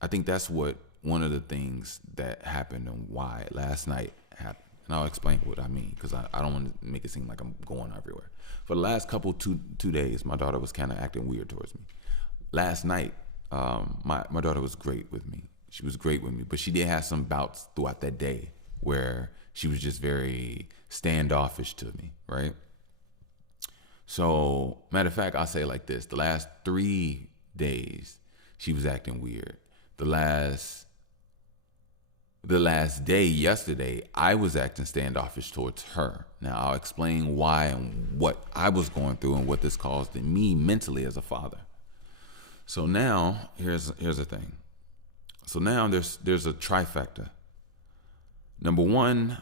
I think that's what one of the things that happened and why last night happened. And I'll explain what I mean because I don't want to make it seem like I'm going everywhere. For the last two days, my daughter was kind of acting weird towards me. Last night, my daughter was great with me. She was great with me, but she did have some bouts throughout that day where she was just very standoffish to me, right? So, matter of fact, I'll say it like this. The last 3 days, she was acting weird. The last day, yesterday, I was acting standoffish towards her. Now, I'll explain why and what I was going through and what this caused in me mentally as a father. So now, here's the thing. So now there's a trifecta. Number one,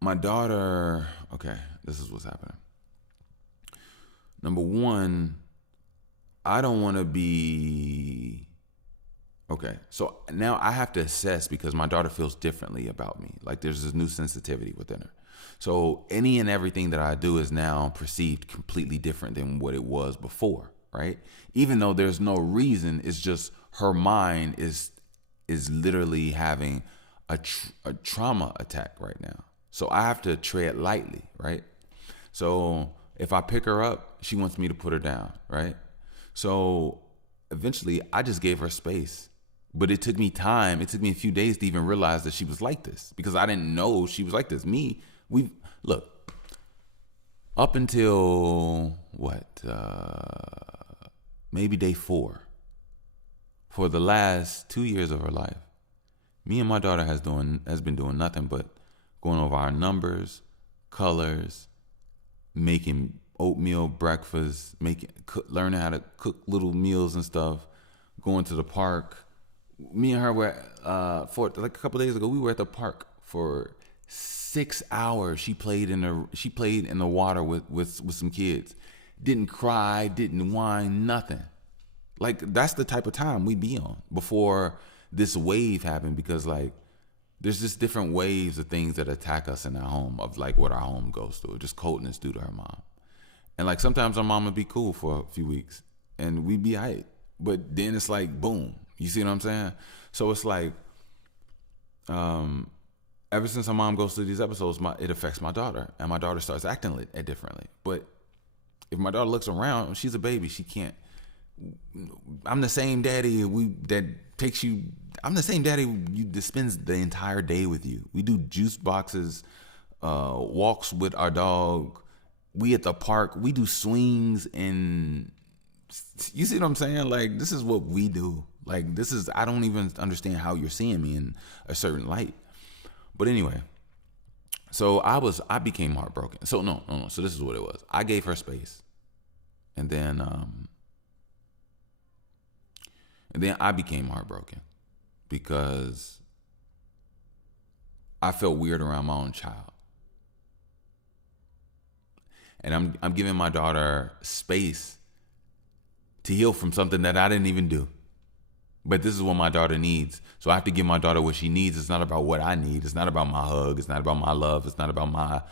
my daughter, okay, this is what's happening. Number one, I don't want to be, okay, so now I have to assess because my daughter feels differently about me. Like there's this new sensitivity within her. So any and everything that I do is now perceived completely different than what it was before, right? Even though there's no reason, it's just her mind is literally having a trauma attack right now. So I have to tread lightly, right? So if I pick her up, she wants me to put her down, right? So eventually I just gave her space. But it took me time. It took me a few days to even realize that she was like this because I didn't know she was like this. Look, up until maybe day 4, for the last 2 years of her life, me and my daughter has been doing nothing but going over our numbers, colors, making oatmeal breakfast, learning how to cook little meals and stuff, going to the park. Me and her were for like a couple days ago. We were at the park for 6 hours. She played in the water with some kids. Didn't cry, didn't whine, nothing. Like that's the type of time we be on before this wave happened because like there's just different waves of things that attack us in our home of like what our home goes through, just coldness due to her mom. And like sometimes our mom would be cool for a few weeks and we'd be aight. But then it's like boom. You see what I'm saying? So it's like ever since her mom goes through these episodes, it affects my daughter. And my daughter starts acting differently. But if my daughter looks around, she's a baby. She can't. I'm the same daddy I'm the same daddy that spends the entire day with you. We do juice boxes, walks with our dog. We at the park. We do swings and you see what I'm saying? Like this is what we do. Like I don't even understand how you're seeing me in a certain light. But anyway, so I became heartbroken. So no. So this is what it was. I gave her space. And then And then I became heartbroken because I felt weird around my own child. And I'm giving my daughter space to heal from something that I didn't even do. But this is what my daughter needs. So I have to give my daughter what she needs. It's not about what I need. It's not about my hug. It's not about my love. It's not about my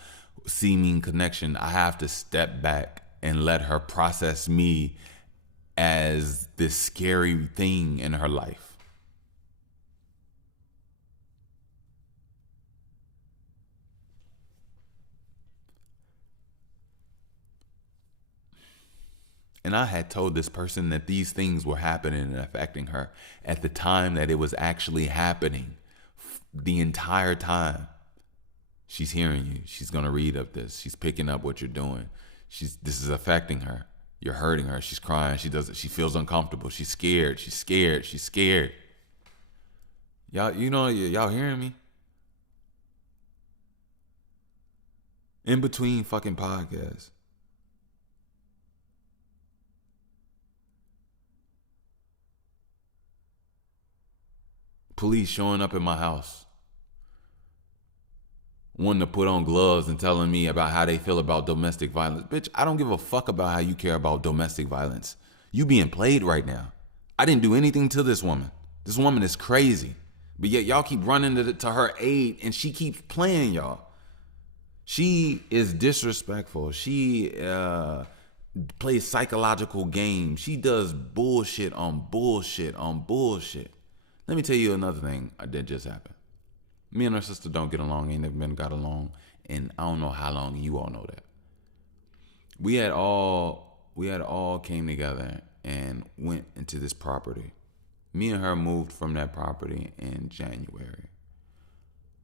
seeming connection. I have to step back and let her process me as this scary thing in her life. And I had told this person that these things were happening and affecting her at the time that it was actually happening. The entire time. She's hearing you. She's going to read up this. She's picking up what you're doing. This is affecting her. You're hurting her. She's crying. She feels uncomfortable. She's scared. She's scared. Y'all hearing me? In between fucking podcasts. Police showing up in my house, wanting to put on gloves and telling me about how they feel about domestic violence. Bitch, I don't give a fuck about how you care about domestic violence. You being played right now. I didn't do anything to this woman. This woman is crazy. But yet y'all keep running to her aid and she keeps playing y'all. She is disrespectful. She plays psychological games. She does bullshit on bullshit on bullshit. Let me tell you another thing that just happened. Me and her sister don't get along, ain't never got along, and I don't know how long. You all know that. We had all came together and went into this property. Me and her moved from that property in January.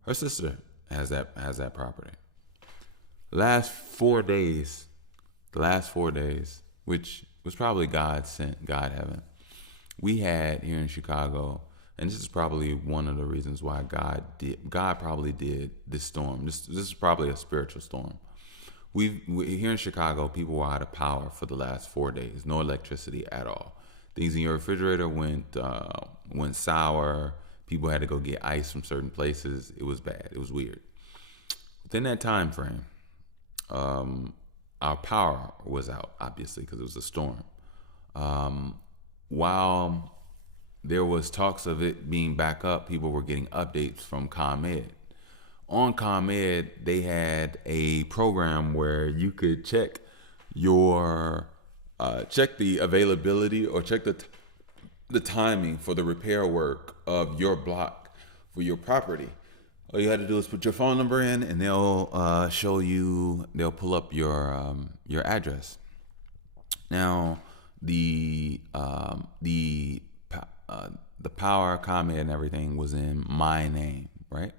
Her sister has that property. The last 4 days, which was probably God sent, God heaven, we had here in Chicago. And this is probably one of the reasons why God probably did this storm. This is probably a spiritual storm. We here in Chicago, people were out of power for the last 4 days. No electricity at all. Things in your refrigerator went sour. People had to go get ice from certain places. It was bad. It was weird. Within that time frame, our power was out, obviously, because it was a storm. While there was talks of it being back up, people were getting updates from ComEd. On ComEd, they had a program where you could check the availability or check the timing for the repair work of your block for your property. All you had to do is put your phone number in, and they'll pull up your address. Now, the power, ComEd, and everything was in my name, right?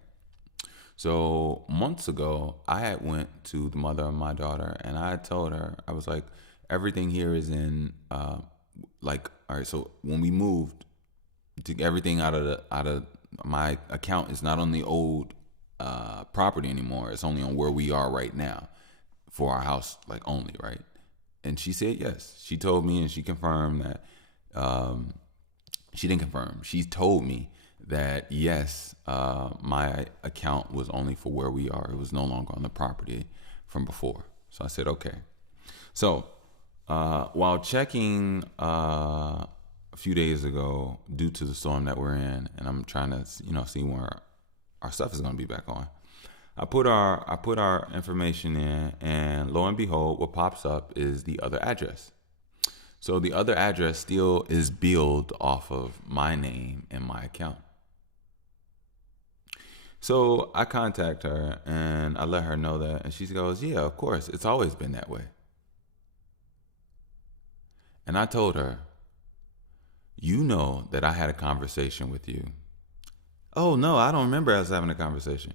So months ago, I had went to the mother of my daughter, and I told her, I was like, everything here is in, all right. So when we moved, took everything out of my account is not on the old property anymore. It's only on where we are right now for our house, only, right? And she said yes. She told me, and she confirmed that. She didn't confirm. She told me that yes, my account was only for where we are. It was no longer on the property from before. So I said okay. So while checking a few days ago, due to the storm that we're in, and I'm trying to see where our stuff is going to be back on, I put our information in, and lo and behold, what pops up is the other address. So the other address still is billed off of my name and my account. So I contact her and I let her know that, and she goes, yeah, of course, it's always been that way. And I told her, you know that I had a conversation with you. Oh no, I don't remember us having a conversation.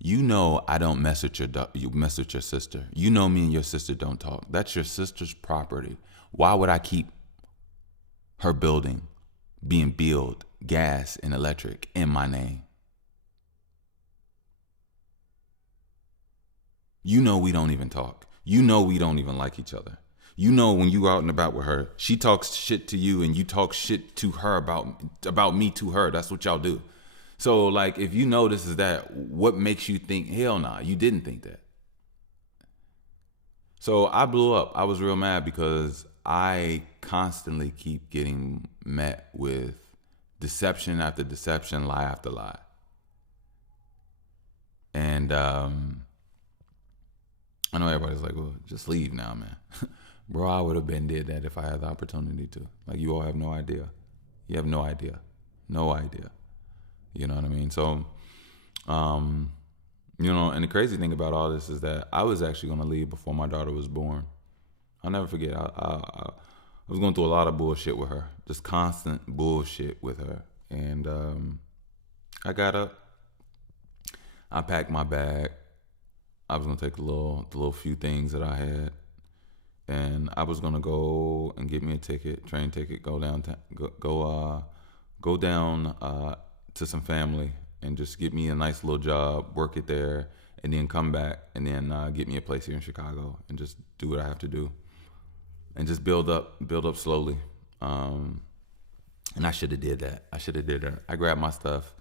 You know I don't mess with your sister. You know me and your sister don't talk. That's your sister's property. Why would I keep her building being billed, gas and electric, in my name? You know we don't even talk. You know we don't even like each other. You know, when you out and about with her, she talks shit to you and you talk shit to her about me to her. That's what y'all do. So like, if you know this is that, what makes you think, hell nah, you didn't think that? So I blew up. I was real mad because I constantly keep getting met with deception after deception, lie after lie. And I know everybody's like, well, just leave now, man. Bro, I would have been did that if I had the opportunity to. Like, you all have no idea. You have no idea. No idea. You know what I mean? So, you know, and the crazy thing about all this is that I was actually going to leave before my daughter was born. I'll never forget. I was going through a lot of bullshit with her. Just constant bullshit with her. And I got up. I packed my bag. I was gonna take the little few things that I had, and I was gonna go and get me a ticket, train ticket, go downtown, go down to some family, and just get me a nice little job, work it there, and then come back, and then get me a place here in Chicago, and just do what I have to do, and just build up slowly. And I should have did that. I grabbed my stuff.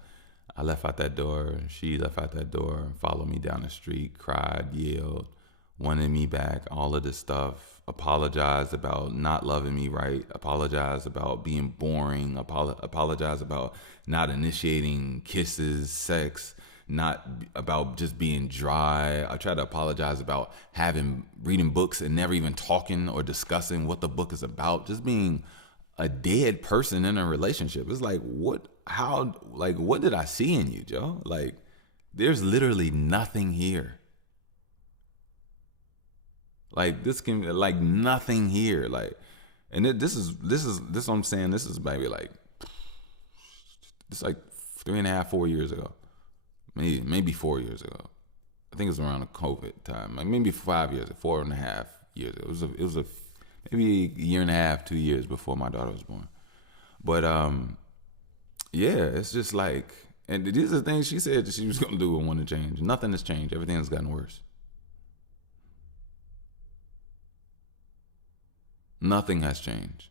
I left out that door. She left out that door, followed me down the street, cried, yelled, wanted me back, all of this stuff. Apologized about not loving me right. Apologized about being boring. Apologized about not initiating kisses, sex, not about just being dry. I tried to apologize about reading books and never even talking or discussing what the book is about. Just being a dead person in a relationship. It's like, what did I see in you, Joe? Like, there's literally nothing here. Like, nothing here. Like, and this is what I'm saying. This is maybe like, it's like 3.5, 4 years ago. Maybe 4 years ago. I think it was around the COVID time. Like, maybe 5 years, 4.5 years ago. It was maybe a year and a half, 2 years before my daughter was born. But yeah, it's just like, and these are the things she said that she was gonna do and want to change. Nothing has changed. Everything has gotten worse. Nothing has changed.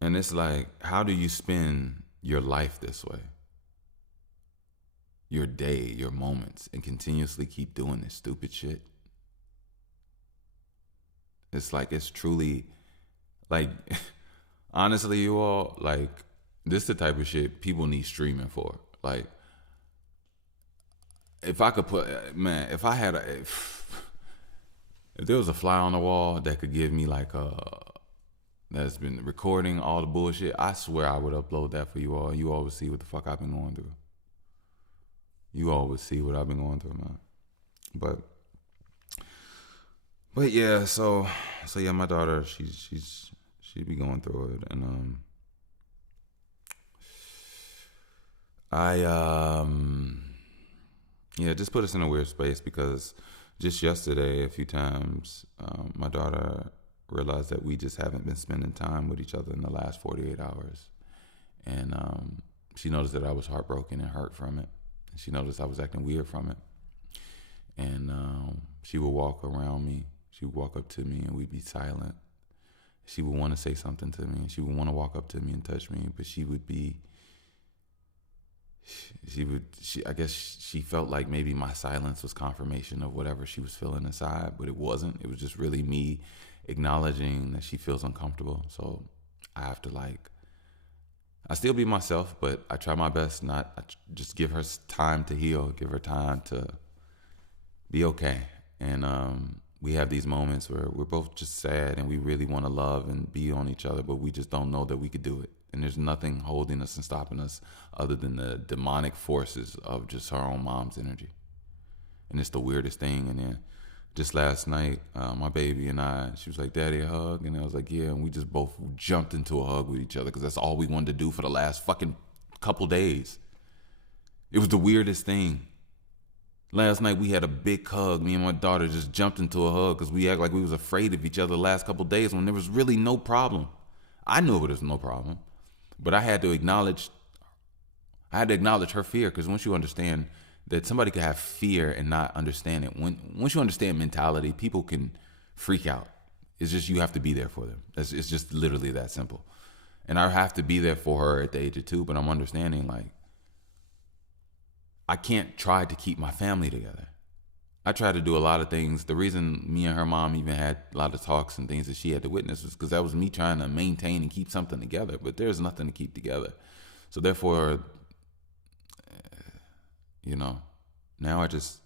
And it's like, how do you spend your life this way? Your day, your moments, and continuously keep doing this stupid shit? It's like, it's truly, like, honestly, you all, like, this is the type of shit people need streaming for. Like, if I could put, man, if there was a fly on the wall that could give me like that's been recording all the bullshit, I swear I would upload that for you all. You all would see what the fuck I've been going through. You all would see what I've been going through, man. But yeah, so yeah, my daughter, she'd be going through it, and yeah, just put us in a weird space because just yesterday, a few times, my daughter realized that we just haven't been spending time with each other in the last 48 hours. And she noticed that I was heartbroken and hurt from it. And she noticed I was acting weird from it. And she would walk around me. She would walk up to me and we'd be silent. She would want to say something to me and she would want to walk up to me and touch me, but I guess she felt like maybe my silence was confirmation of whatever she was feeling inside, but it wasn't. It was just really me acknowledging that she feels uncomfortable. So I have to I still be myself, but I try my best I just give her time to heal, give her time to be okay. And we have these moments where we're both just sad and we really want to love and be on each other, but we just don't know that we could do it. And there's nothing holding us and stopping us other than the demonic forces of just her own mom's energy. And it's the weirdest thing. And then just last night, my baby and she was like, "Daddy, a hug?" And I was like, "Yeah." And we just both jumped into a hug with each other because that's all we wanted to do for the last fucking couple days. It was the weirdest thing. Last night we had a big hug. Me and my daughter just jumped into a hug because we act like we was afraid of each other the last couple days when there was really no problem. I knew there was no problem. But I had to acknowledge I had to acknowledge her fear, because once you understand that somebody could have fear and not understand it, once you understand mentality, people can freak out. It's just you have to be there for them. It's just literally that simple. And I have to be there for her at the age of 2, but I'm understanding, like, I can't try to keep my family together. I tried to do a lot of things. The reason me and her mom even had a lot of talks and things that she had to witness was because that was me trying to maintain and keep something together. But there's nothing to keep together. So therefore, now I just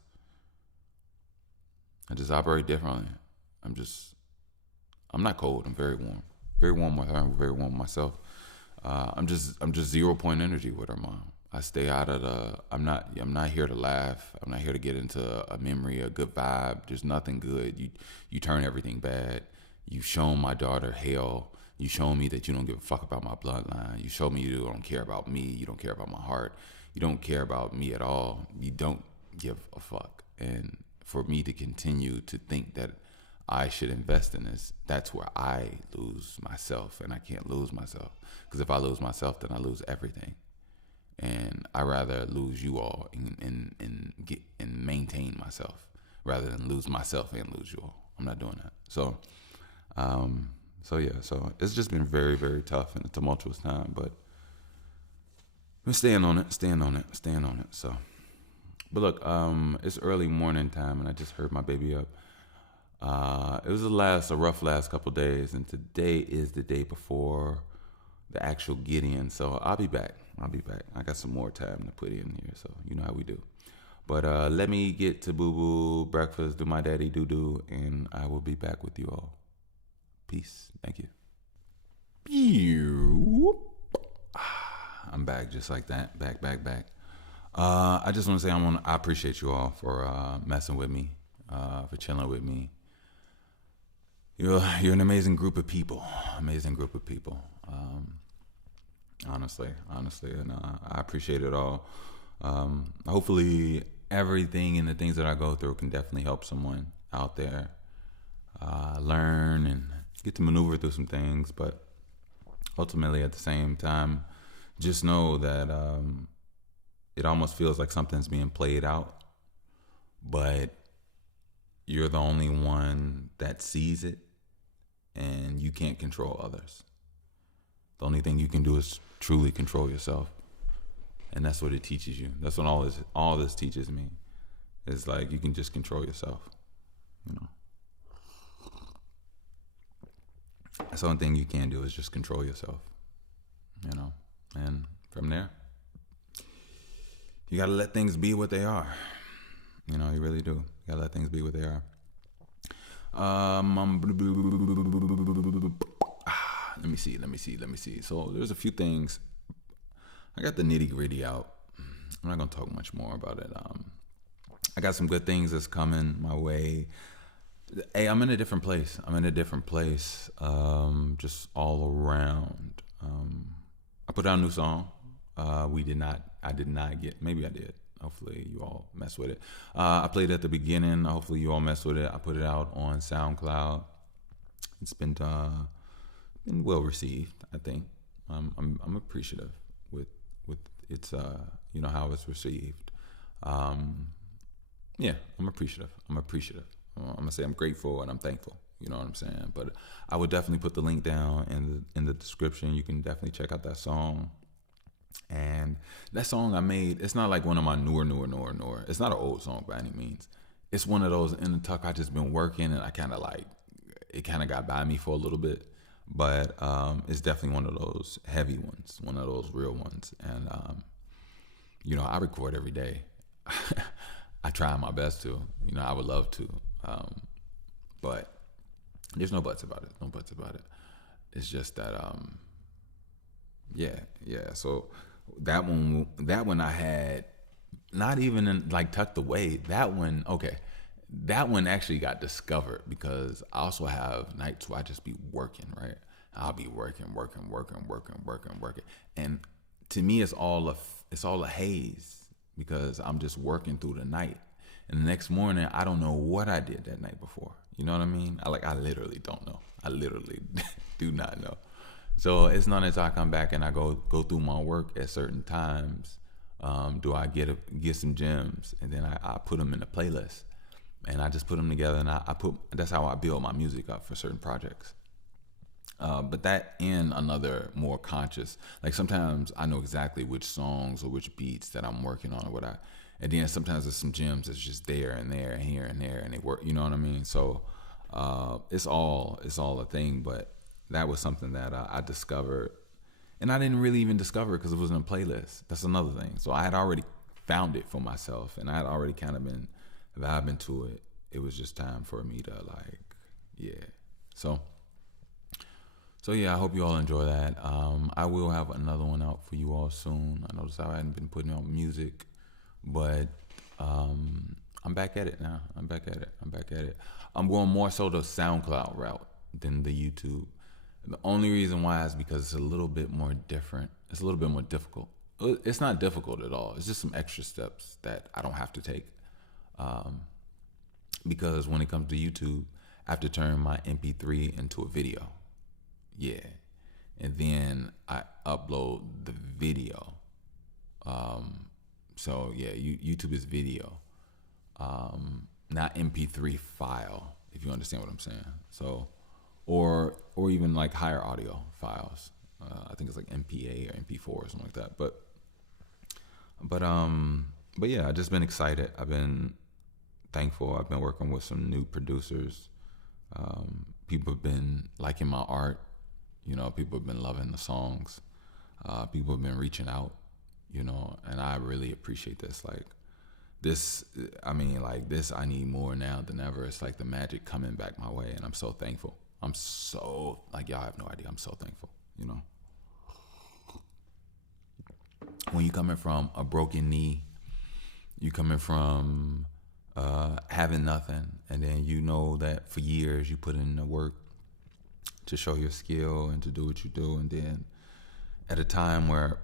operate differently. I'm not cold. I'm very warm. Very warm with her. I'm very warm with myself. I'm just 0 point energy with her mom. I stay out of I'm not here to laugh. I'm not here to get into a memory, a good vibe. There's nothing good. You turn everything bad. You've shown my daughter hell. You shown me that you don't give a fuck about my bloodline. You showed me you don't care about me. You don't care about my heart. You don't care about me at all. You don't give a fuck. And for me to continue to think that I should invest in this, that's where I lose myself, and I can't lose myself. Because if I lose myself, then I lose everything. And I rather lose you all and maintain myself rather than lose myself and lose you all. I'm not doing that. So it's just been very, very tough and a tumultuous time, but I'm staying on it. So, but look, it's early morning time, and I just heard my baby up. It was a rough last couple days, and today is the day before the actual get-in, so I'll be back. I got some more time to put in here, so you know how we do. But let me get to boo-boo breakfast, do my daddy doo-doo, and I will be back with you all. Peace. Thank you. I'm back just like that. Back. I just want to say I appreciate you all for messing with me, for chilling with me. You're an amazing group of people. Honestly, and I appreciate it all. Hopefully, everything and the things that I go through can definitely help someone out there learn and get to maneuver through some things. But ultimately, at the same time, just know that it almost feels like something's being played out, but you're the only one that sees it, and you can't control others. The only thing you can do is truly control yourself. And that's what it teaches you. That's what all this teaches me. It's like you can just control yourself. That's the only thing you can do is just control yourself. And from there, you gotta let things be what they are. You really do. You gotta let things be what they are. Let me see. So there's a few things. I got the nitty gritty out. I'm not gonna talk much more about it. I got some good things that's coming my way. Hey, I'm in a different place. Just all around. I put out a new song. I did not get, maybe I did. Hopefully you all mess with it. I played at the beginning. Hopefully you all mess with it. I put it out on SoundCloud. It's been well received, I think. I'm appreciative with its how it's received. Yeah, I'm appreciative. I'm gonna say I'm grateful and I'm thankful. You know what I'm saying? But I would definitely put the link down in the description. You can definitely check out that song. And that song I made, it's not like one of my newer. It's not an old song by any means. It's one of those in the tuck I just been working, and I kind of got by me for a little bit. But it's definitely one of those heavy ones, one of those real ones. And I record every day. I try my best to. I would love to, but there's no buts about it. It's just that yeah. So that one I had not even tucked away. That one actually got discovered because I also have nights where I just be working, right? I'll be working. And to me, it's all a haze because I'm just working through the night. And the next morning, I don't know what I did that night before. You know what I mean? I literally don't know. I literally do not know. So it's not until I come back and I go through my work at certain times Do I get some gems, and then I put them in a playlist, and I just put them together, and that's how I build my music up for certain projects. But that and another more conscious, like sometimes I know exactly which songs or which beats that I'm working on or and then sometimes there's some gems that's just there and there and here and there and they work, you know what I mean? So it's all a thing, but that was something that I discovered, and I didn't really even discover it because it wasn't a playlist. That's another thing. So I had already found it for myself, and I had already kind of been vibing to it. It was just time for me to So yeah, I hope you all enjoy that. I will have another one out for you all soon. I noticed I hadn't been putting out music, but I'm back at it now. I'm back at it. I'm going more so the SoundCloud route than the YouTube. The only reason why is because it's a little bit more different. It's a little bit more difficult. It's not difficult at all. It's just some extra steps that I don't have to take. Because when it comes to YouTube, I have to turn my MP3 into a video. Yeah. And then I upload the video. So yeah, YouTube is video. Not MP3 file, if you understand what I'm saying. So, or even like higher audio files. I think it's like MPA or MP4 or something like that. But yeah, I've just been excited. I've been thankful. I've been working with some new producers. People have been liking my art. People have been loving the songs. People have been reaching out, and I really appreciate this. This I need more now than ever. It's like the magic coming back my way, and I'm so thankful. I'm so, y'all have no idea. I'm so thankful, When you coming from a broken knee, you coming from having nothing, and then you know that for years you put in the work to show your skill and to do what you do, and then at a time where,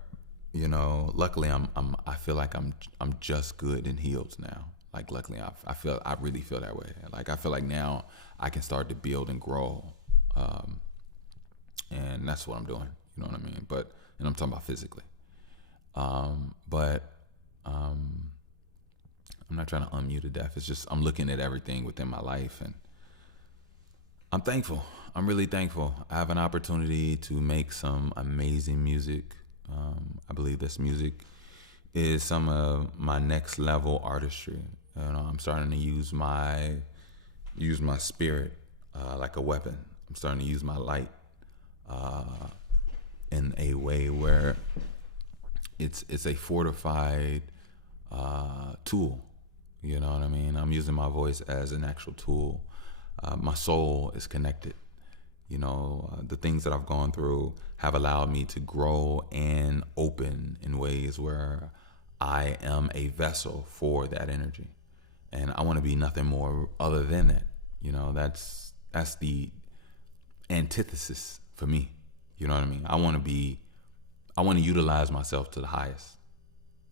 luckily I feel like I'm just good and healed now. Luckily I really feel that way. I feel like now I can start to build and grow, and that's what I'm doing. You know what I mean? And I'm talking about physically. I'm not trying to unmute to death. It's just I'm looking at everything within my life, and I'm thankful. I'm really thankful. I have an opportunity to make some amazing music. I believe this music is some of my next level artistry. I'm starting to use my spirit like a weapon. I'm starting to use my light in a way where it's a fortified tool. You know what I mean? I'm using my voice as an actual tool. My soul is connected. The things that I've gone through have allowed me to grow and open in ways where I am a vessel for that energy. And I want to be nothing more other than that. That's the antithesis for me. You know what I mean? I want to utilize myself to the highest.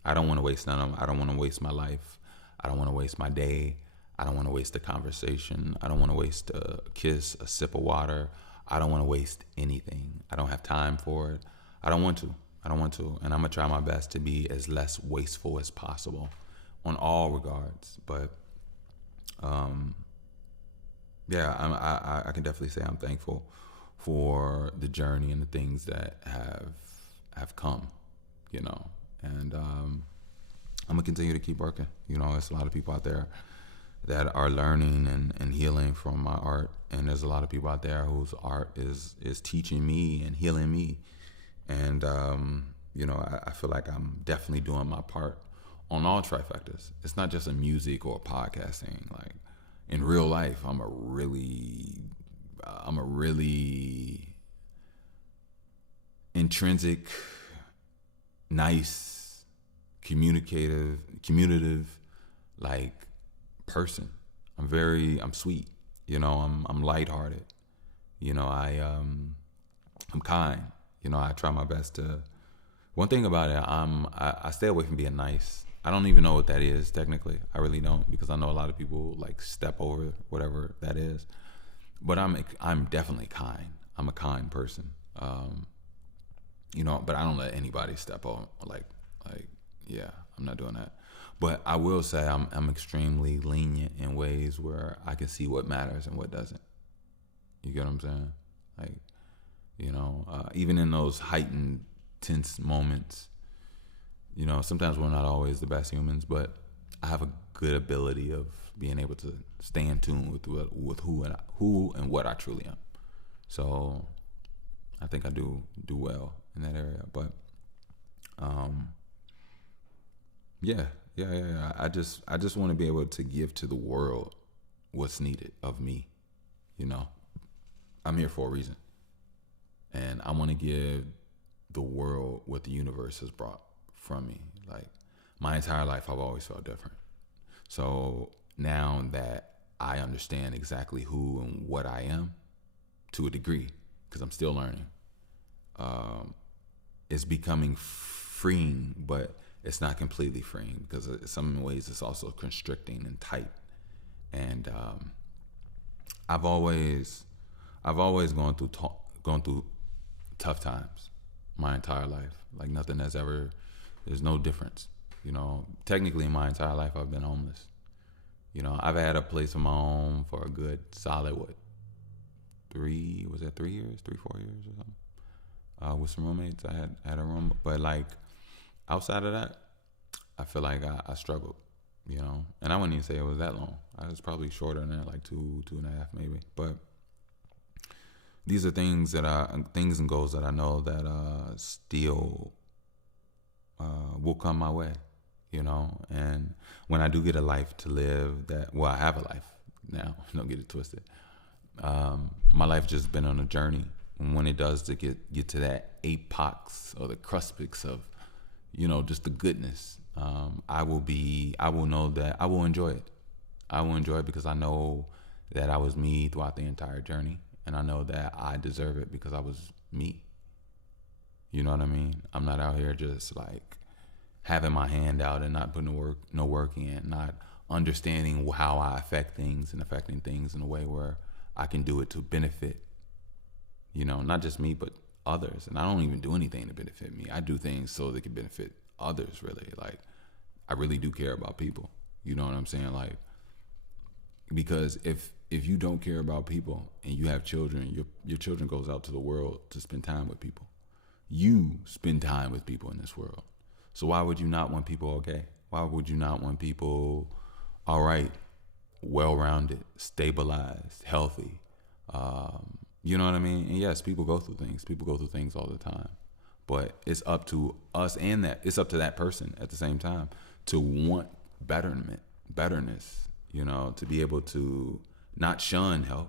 I don't want to waste none of them. I don't want to waste my life. I don't want to waste my day. I don't want to waste a conversation. I don't want to waste a kiss, a sip of water. I don't want to waste anything. I don't have time for it. I don't want to. And I'm going to try my best to be as less wasteful as possible on all regards. But, I can definitely say I'm thankful for the journey and the things that have come, and I'm gonna continue to keep working. There's a lot of people out there that are learning and healing from my art, and there's a lot of people out there whose art is teaching me and healing me, and I feel like I'm definitely doing my part on all trifectas. It's not just a music or a podcasting. In real life, I'm a really intrinsic, nice, communicative, person. I'm sweet. I'm lighthearted. I'm kind. I try my best to. One thing about it, I stay away from being nice. I don't even know what that is technically. I really don't, because I know a lot of people step over whatever that is. But I'm definitely kind. I'm a kind person. But I don't let anybody step on Yeah, I'm not doing that. But I will say I'm extremely lenient in ways where I can see what matters and what doesn't. You get what I'm saying? Like, even in those heightened, tense moments, sometimes we're not always the best humans, but I have a good ability of being able to stay in tune with who and what I truly am. So I think I do well in that area. But yeah. I just want to be able to give to the world what's needed of me. I'm here for a reason, and I want to give the world what the universe has brought from me. Like, my entire life, I've always felt different. So now that I understand exactly who and what I am, to a degree, because I'm still learning, it's becoming freeing, but it's not completely freeing, because in some ways it's also constricting and tight. And I've always gone through tough times my entire life. Like, nothing has ever, there's no difference. Technically in my entire life I've been homeless. I've had a place of my own for a good solid 4 years or something. With some roommates, I had a room, but like outside of that, I feel like I struggled, and I wouldn't even say it was that long. I was probably shorter than that, like 2.5 maybe. But these are things and goals that I know that still will come my way, and when I do get a life to live, I have a life now, don't get it twisted. My life just been on a journey, and when it does to get to that apex or the cruspix of, just the goodness, I will know that I will enjoy it. I will enjoy it because I know that I was me throughout the entire journey, and I know that I deserve it because I was me. You know what I mean? I'm not out here just like having my hand out and not putting no work in, not understanding how I affect things and affecting things in a way where I can do it to benefit, not just me, but others. And I don't even do anything to benefit me. I do things so they can benefit others, really. Like, I really do care about people. You know what I'm saying? Like, because if you don't care about people and you have children, your children goes out to the world to spend time with people. You spend time with people in this world. So why would you not want people okay? Why would you not want people all right, well-rounded, stabilized, healthy? You know what I mean? And yes, people go through things. People go through things all the time. But it's up to us it's up to that person at the same time to want betterness, to be able to not shun help,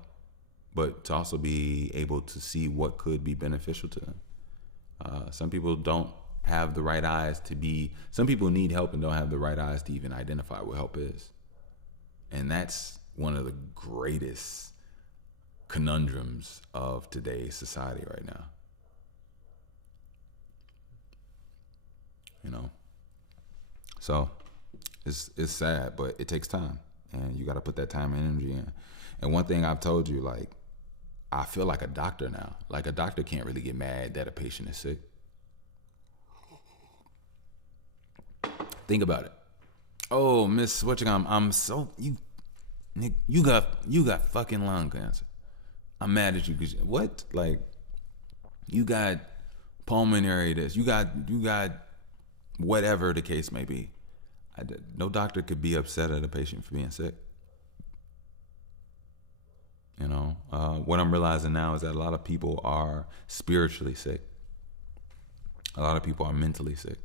but to also be able to see what could be beneficial to them. Some people don't have the right eyes some people need help and don't have the right eyes to even identify what help is. And that's one of the greatest conundrums of today's society right now. So it's sad, but it takes time, and you got to put that time and energy in. And one thing I've told you, like, I feel like a doctor now. Like, a doctor can't really get mad that a patient is sick. Think about it. Oh, Miss I'm so you got fucking lung cancer. I'm mad at you because what? Like, you got pulmonary this. You got whatever the case may be. No doctor could be upset at a patient for being sick. What I'm realizing now is that a lot of people are spiritually sick. A lot of people are mentally sick.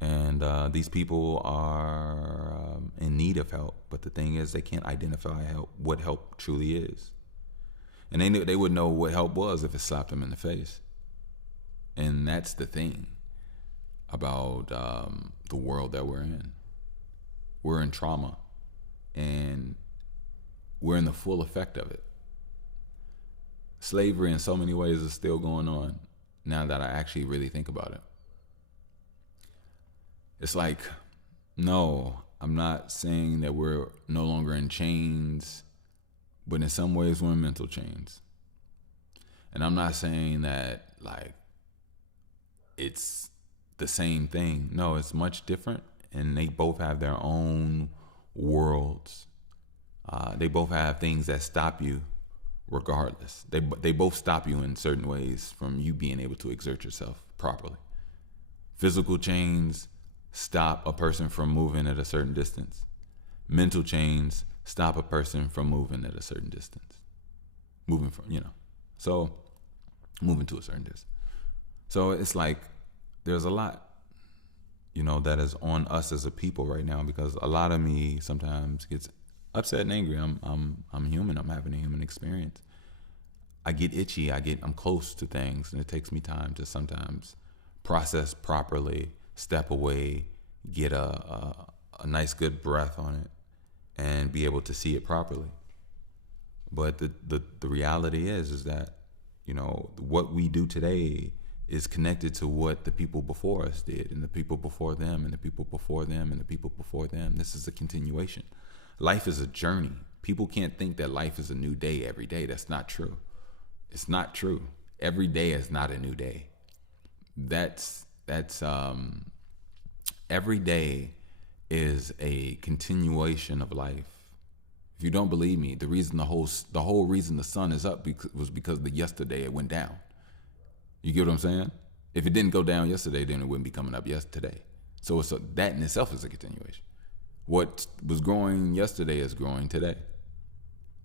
And these people are in need of help. But the thing is, they can't identify what help truly is. And they would know what help was if it slapped them in the face. And that's the thing about the world that we're in. We're in trauma. And we're in the full effect of it. Slavery in so many ways is still going on now that I actually really think about it. It's like, no, I'm not saying that we're no longer in chains, but in some ways we're in mental chains. And I'm not saying that, like, it's the same thing. No, it's much different, and they both have their own worlds. They both have things that stop you regardless. They both stop you in certain ways from you being able to exert yourself properly. Physical chains stop a person from moving at a certain distance. Mental chains stop a person from moving at a certain distance. Moving from, so moving to a certain distance. So it's like there's a lot, that is on us as a people right now, because a lot of me sometimes gets upset and angry. I'm human. I'm having a human experience. I get itchy. I'm close to things, and it takes me time to sometimes process properly, step away, get a nice good breath on it, and be able to see it properly. But the reality is that, what we do today is connected to what the people before us did, and the people before them, and the people before them, and the people before them. This is a continuation. Life is a journey. People can't think that life is a new day every day. That's not true. It's not true. Every day is not a new day. That's every day is a continuation of life. If you don't believe me, the whole reason the sun is up was because the yesterday it went down. You get what I'm saying? If it didn't go down yesterday, then it wouldn't be coming up yesterday. So that in itself is a continuation. What was growing yesterday is growing today.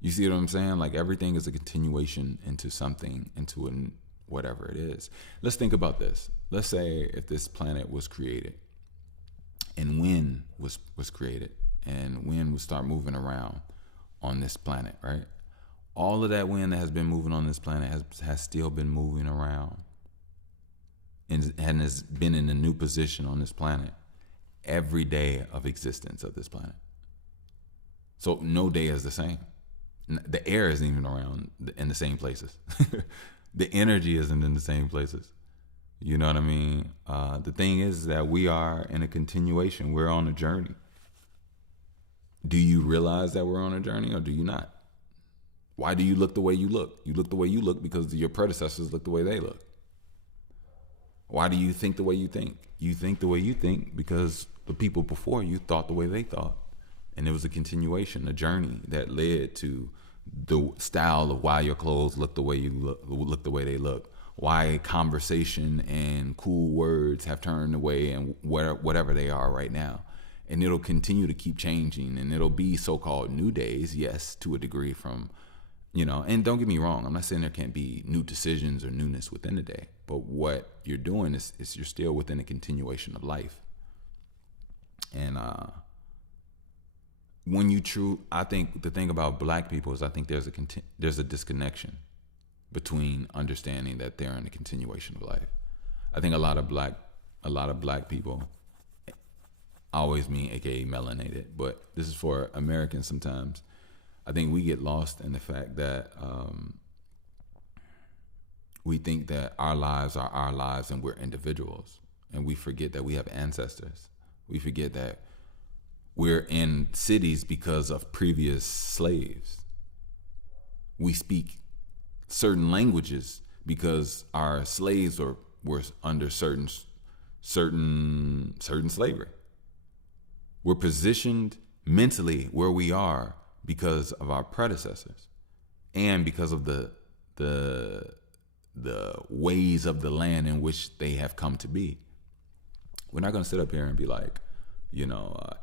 You see what I'm saying? Like, everything is a continuation into something, into whatever it is. Let's think about this. Let's say if this planet was created, and wind was created, and wind would start moving around on this planet, right? All of that wind that has been moving on this planet has still been moving around, and has been in a new position on this planet every day of existence of this planet. So no day is the same. The air isn't even around in the same places. The energy isn't in the same places. You know what I mean? The thing is that we are in a continuation. We're on a journey. Do you realize that we're on a journey, or do you not? Why do you look the way you look? You look the way you look because your predecessors look the way they look. Why do you think the way you think? You think the way you think because the people before you thought the way they thought. And it was a continuation, a journey that led to the style of why your clothes look the way you look the way they look. Why conversation and cool words have turned away, and whatever they are right now. And it'll continue to keep changing, and it'll be so-called new days, yes, to a degree from, and don't get me wrong, I'm not saying there can't be new decisions or newness within a day, but what you're doing is you're still within a continuation of life. And I think the thing about Black people is I think there's a disconnection between understanding that they're in a continuation of life. I think a lot of black people, I always mean AKA melanated, but this is for Americans sometimes. I think we get lost in the fact that we think that our lives are our lives and we're individuals. And we forget that we have ancestors. We forget that we're in cities because of previous slaves. We speak certain languages because our slaves were under certain slavery. We're positioned mentally where we are because of our predecessors, and because of the ways of the land in which they have come to be. We're not going to sit up here and be like,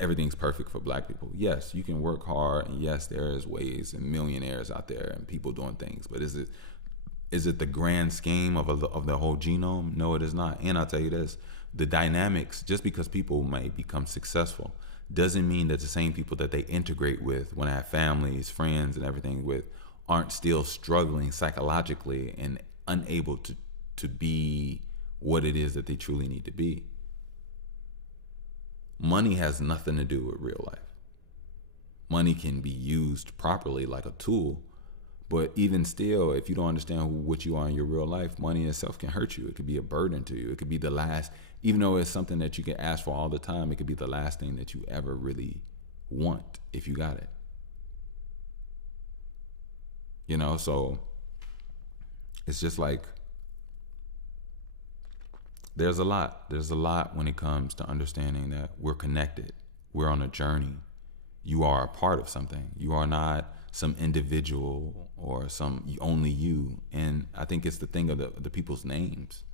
everything's perfect for Black people. Yes, you can work hard, and yes, there is ways and millionaires out there and people doing things. But is it the grand scheme of the whole genome? No, it is not. And I'll tell you this: the dynamics, just because people might become successful, doesn't mean that the same people that they integrate with, when I have families, friends, and everything with, aren't still struggling psychologically and unable to be what it is that they truly need to be. Money has nothing to do with real life. Money can be used properly like a tool, but even still, if you don't understand what you are in your real life, money itself can hurt you. It could be a burden to you. It could be the last, even though it's something that you can ask for all the time, it could be the last thing that you ever really want if you got it. So it's just like, there's a lot. There's a lot when it comes to understanding that we're connected. We're on a journey. You are a part of something. You are not some individual or some only you. And I think it's the thing of the people's names.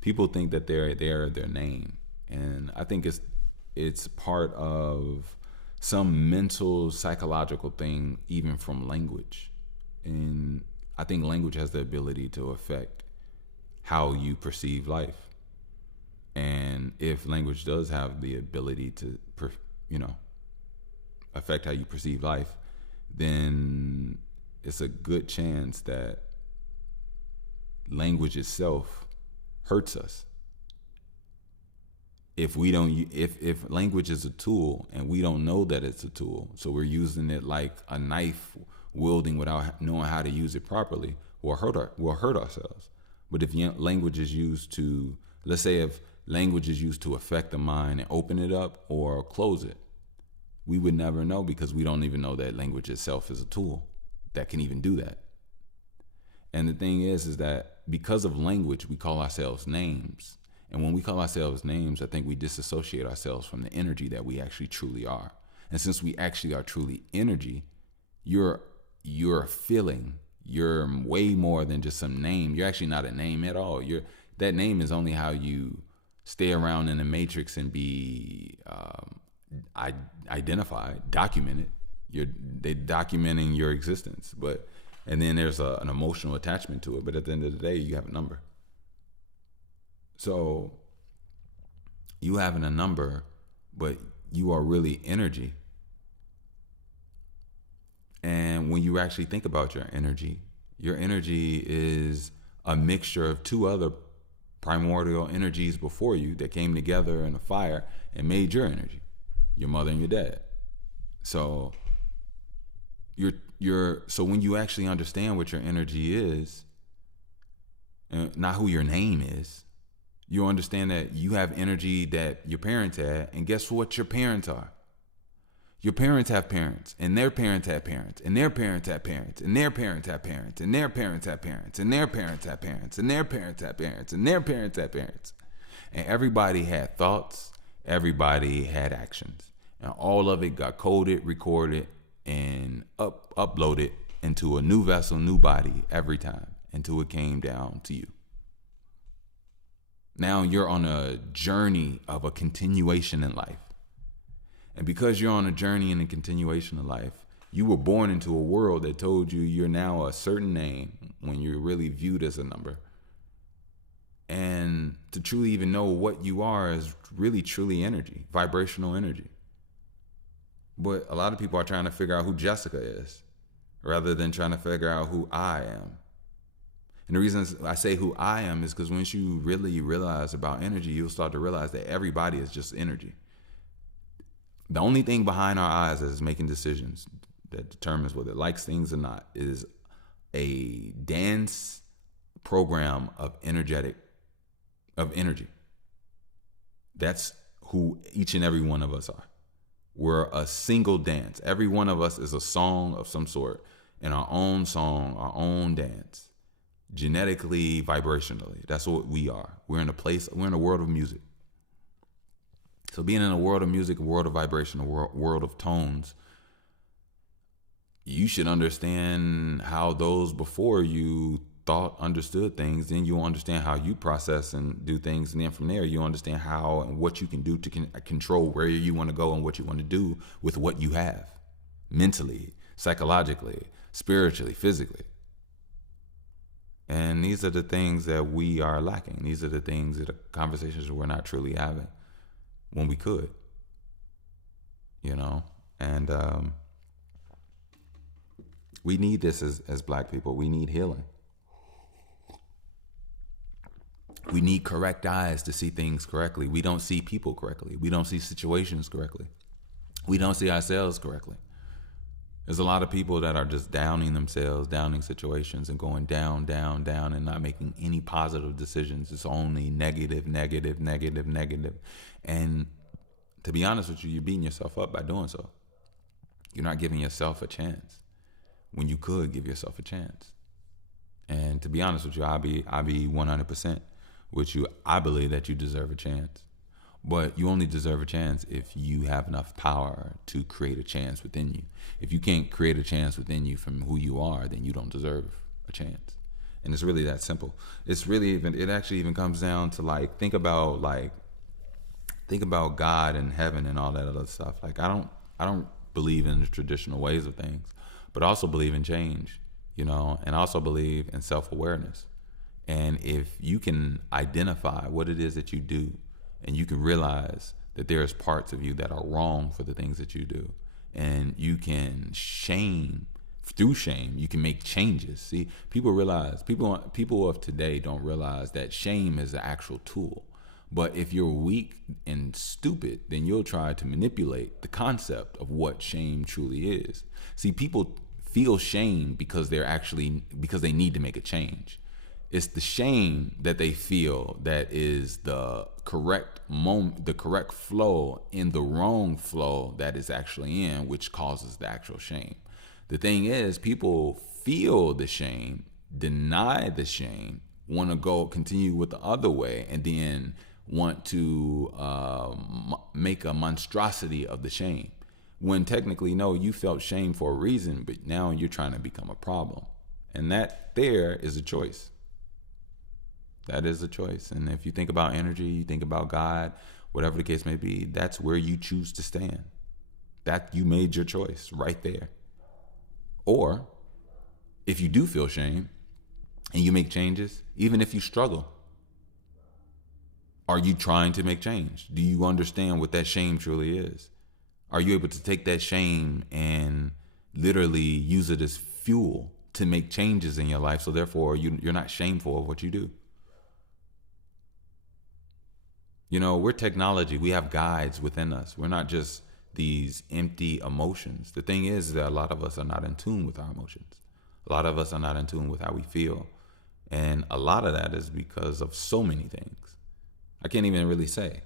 People think that they're their name, and I think it's part of some mental psychological thing, even from language. And I think language has the ability to affect how you perceive life. And if language does have the ability to, affect how you perceive life, then it's a good chance that language itself hurts us. If we don't, if language is a tool and we don't know that it's a tool, so we're using it like a knife wielding without knowing how to use it properly, we'll hurt ourselves. But if language is used to, let's say, if language is used to affect the mind and open it up or close it, we would never know, because we don't even know that language itself is a tool that can even do that. And the thing is that because of language, we call ourselves names. And when we call ourselves names, I think we disassociate ourselves from the energy that we actually truly are. And since we actually are truly energy, you're a feeling. You're way more than just some name. You're actually not a name at all. That name is only how you stay around in the matrix and be identified, documented. They documenting your existence, and then there's an emotional attachment to it. But at the end of the day, you have a number. So you having a number, but you are really energy. And when you actually think about your energy is a mixture of two other primordial energies before you that came together in a fire and made your energy, your mother and your dad. So so when you actually understand what your energy is, and not who your name is, you understand that you have energy that your parents had, and guess what your parents are? Your parents have parents, and their parents have parents, and their parents have parents, and their parents have parents, and their parents have parents, and their parents have parents, and their parents have parents, and their parents have parents. And everybody had thoughts, everybody had actions, and all of it got coded, recorded, and uploaded into a new vessel, new body every time until it came down to you. Now you're on a journey of a continuation in life. And because you're on a journey and a continuation of life, you were born into a world that told you you're now a certain name when you're really viewed as a number. And to truly even know what you are is really, truly energy, vibrational energy. But a lot of people are trying to figure out who Jessica is rather than trying to figure out who I am. And the reason I say who I am is because once you really realize about energy, you'll start to realize that everybody is just energy. The only thing behind our eyes that is making decisions that determines whether it likes things or not is a dance program of energy. That's who each and every one of us are. We're a single dance. Every one of us is a song of some sort, and our own song, our own dance, genetically, vibrationally. That's what we are. We're in a world of music. So being in a world of music, a world of vibration, a world of tones, you should understand how those before you thought, understood things. Then you'll understand how you process and do things. And then from there, you understand how and what you can do to control where you want to go and what you want to do with what you have, mentally, psychologically, spiritually, physically. And these are the things that we are lacking. These are the things that conversations we're not truly having when we could, and we need this as Black people. We need healing. We need correct eyes to see things correctly. We don't see people correctly. We don't see situations correctly. We don't see ourselves correctly. There's a lot of people that are just downing themselves, downing situations, and going down, down, down, and not making any positive decisions. It's only negative, negative, negative, negative. And to be honest with you, you're beating yourself up by doing so. You're not giving yourself a chance when you could give yourself a chance. And to be honest with you, I'll be 100% which I believe that you deserve a chance. But you only deserve a chance if you have enough power to create a chance within you. If you can't create a chance within you from who you are, then you don't deserve a chance. And it's really that simple. It actually even comes down to think about God and heaven and all that other stuff. I don't believe in the traditional ways of things, but I also believe in change, and I also believe in self-awareness. And if you can identify what it is that you do, and you can realize that there's parts of you that are wrong for the things that you do, and you can through shame, you can make changes. See, people of today don't realize that shame is an actual tool. But if you're weak and stupid, then you'll try to manipulate the concept of what shame truly is. See, people feel shame because they need to make a change. It's the shame that they feel that is the correct moment, the correct flow in the wrong flow that is actually in, which causes the actual shame. The thing is, people feel the shame, deny the shame, want to continue with the other way, and then want to make a monstrosity of the shame. When technically, no, you felt shame for a reason, but now you're trying to become a problem. And that there is a choice. That is a choice. And if you think about energy, you think about God, whatever the case may be, that's where you choose to stand. That you made your choice right there. Or if you do feel shame and you make changes, even if you struggle, are you trying to make change? Do you understand what that shame truly is? Are you able to take that shame and literally use it as fuel to make changes in your life, so therefore you're not shameful of what you do? We're technology. We have guides within us. We're not just these empty emotions. The thing is that a lot of us are not in tune with our emotions. A lot of us are not in tune with how we feel. And a lot of that is because of so many things. I can't even really say.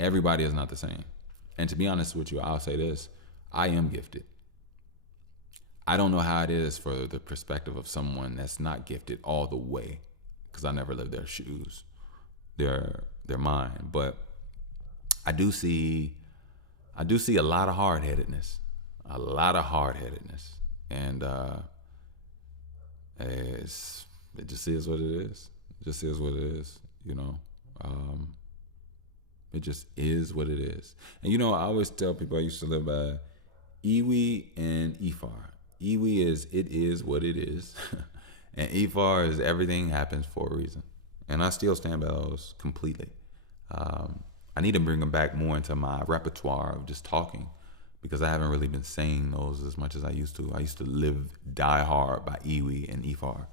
Everybody is not the same. And to be honest with you, I'll say this. I am gifted. I don't know how it is for the perspective of someone that's not gifted all the way, because I never lived their shoes. They're mine. But I do see a lot of hard-headedness. And it just is what it is. It just is what it is, It just is what it is. And I always tell people I used to live by Iwi and Ifar. Iwi is it is what it is. And Ifar is everything happens for a reason. And I still stand by those completely. I need to bring them back more into my repertoire of just talking, because I haven't really been saying those as much as I used to. I used to die hard by Iwi and Ifar.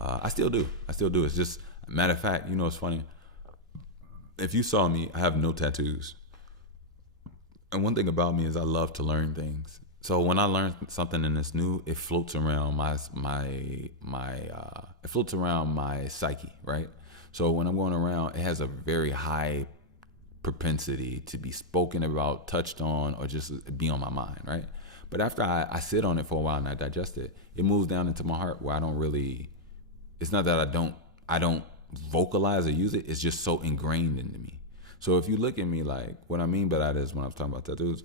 I still do. It's just, matter of fact, it's funny. If you saw me, I have no tattoos. And one thing about me is I love to learn things. So when I learn something and it's new, it floats around my psyche, right? So when I'm going around, it has a very high propensity to be spoken about, touched on, or just be on my mind, right? But after I sit on it for a while and I digest it, it moves down into my heart where I don't really, it's not that I don't vocalize or use it, it's just so ingrained into me. So if you look at me, what I mean by that is, when I was talking about tattoos,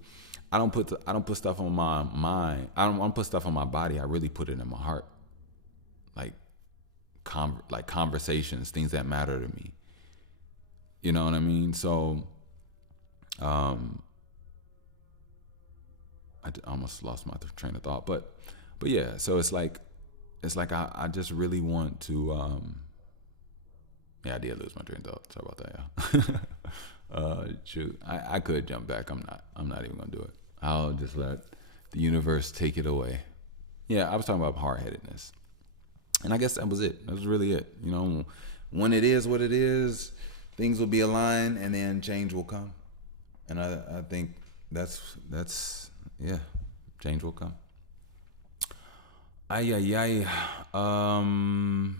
I don't put stuff on my mind. I don't put stuff on my body. I really put it in my heart. Like conversations, things that matter to me. You know what I mean? So, I almost lost my train of thought, but yeah. So it's like I just really want to. Yeah, I did lose my train of thought. Sorry about that, yeah. Shoot, I could jump back. I'm not even gonna do it. I'll just let the universe take it away. Yeah, I was talking about hard-headedness. And I guess that was it. That was really it. When it is what it is, things will be aligned, and then change will come. And I think that's yeah, change will come. Yeah. I'm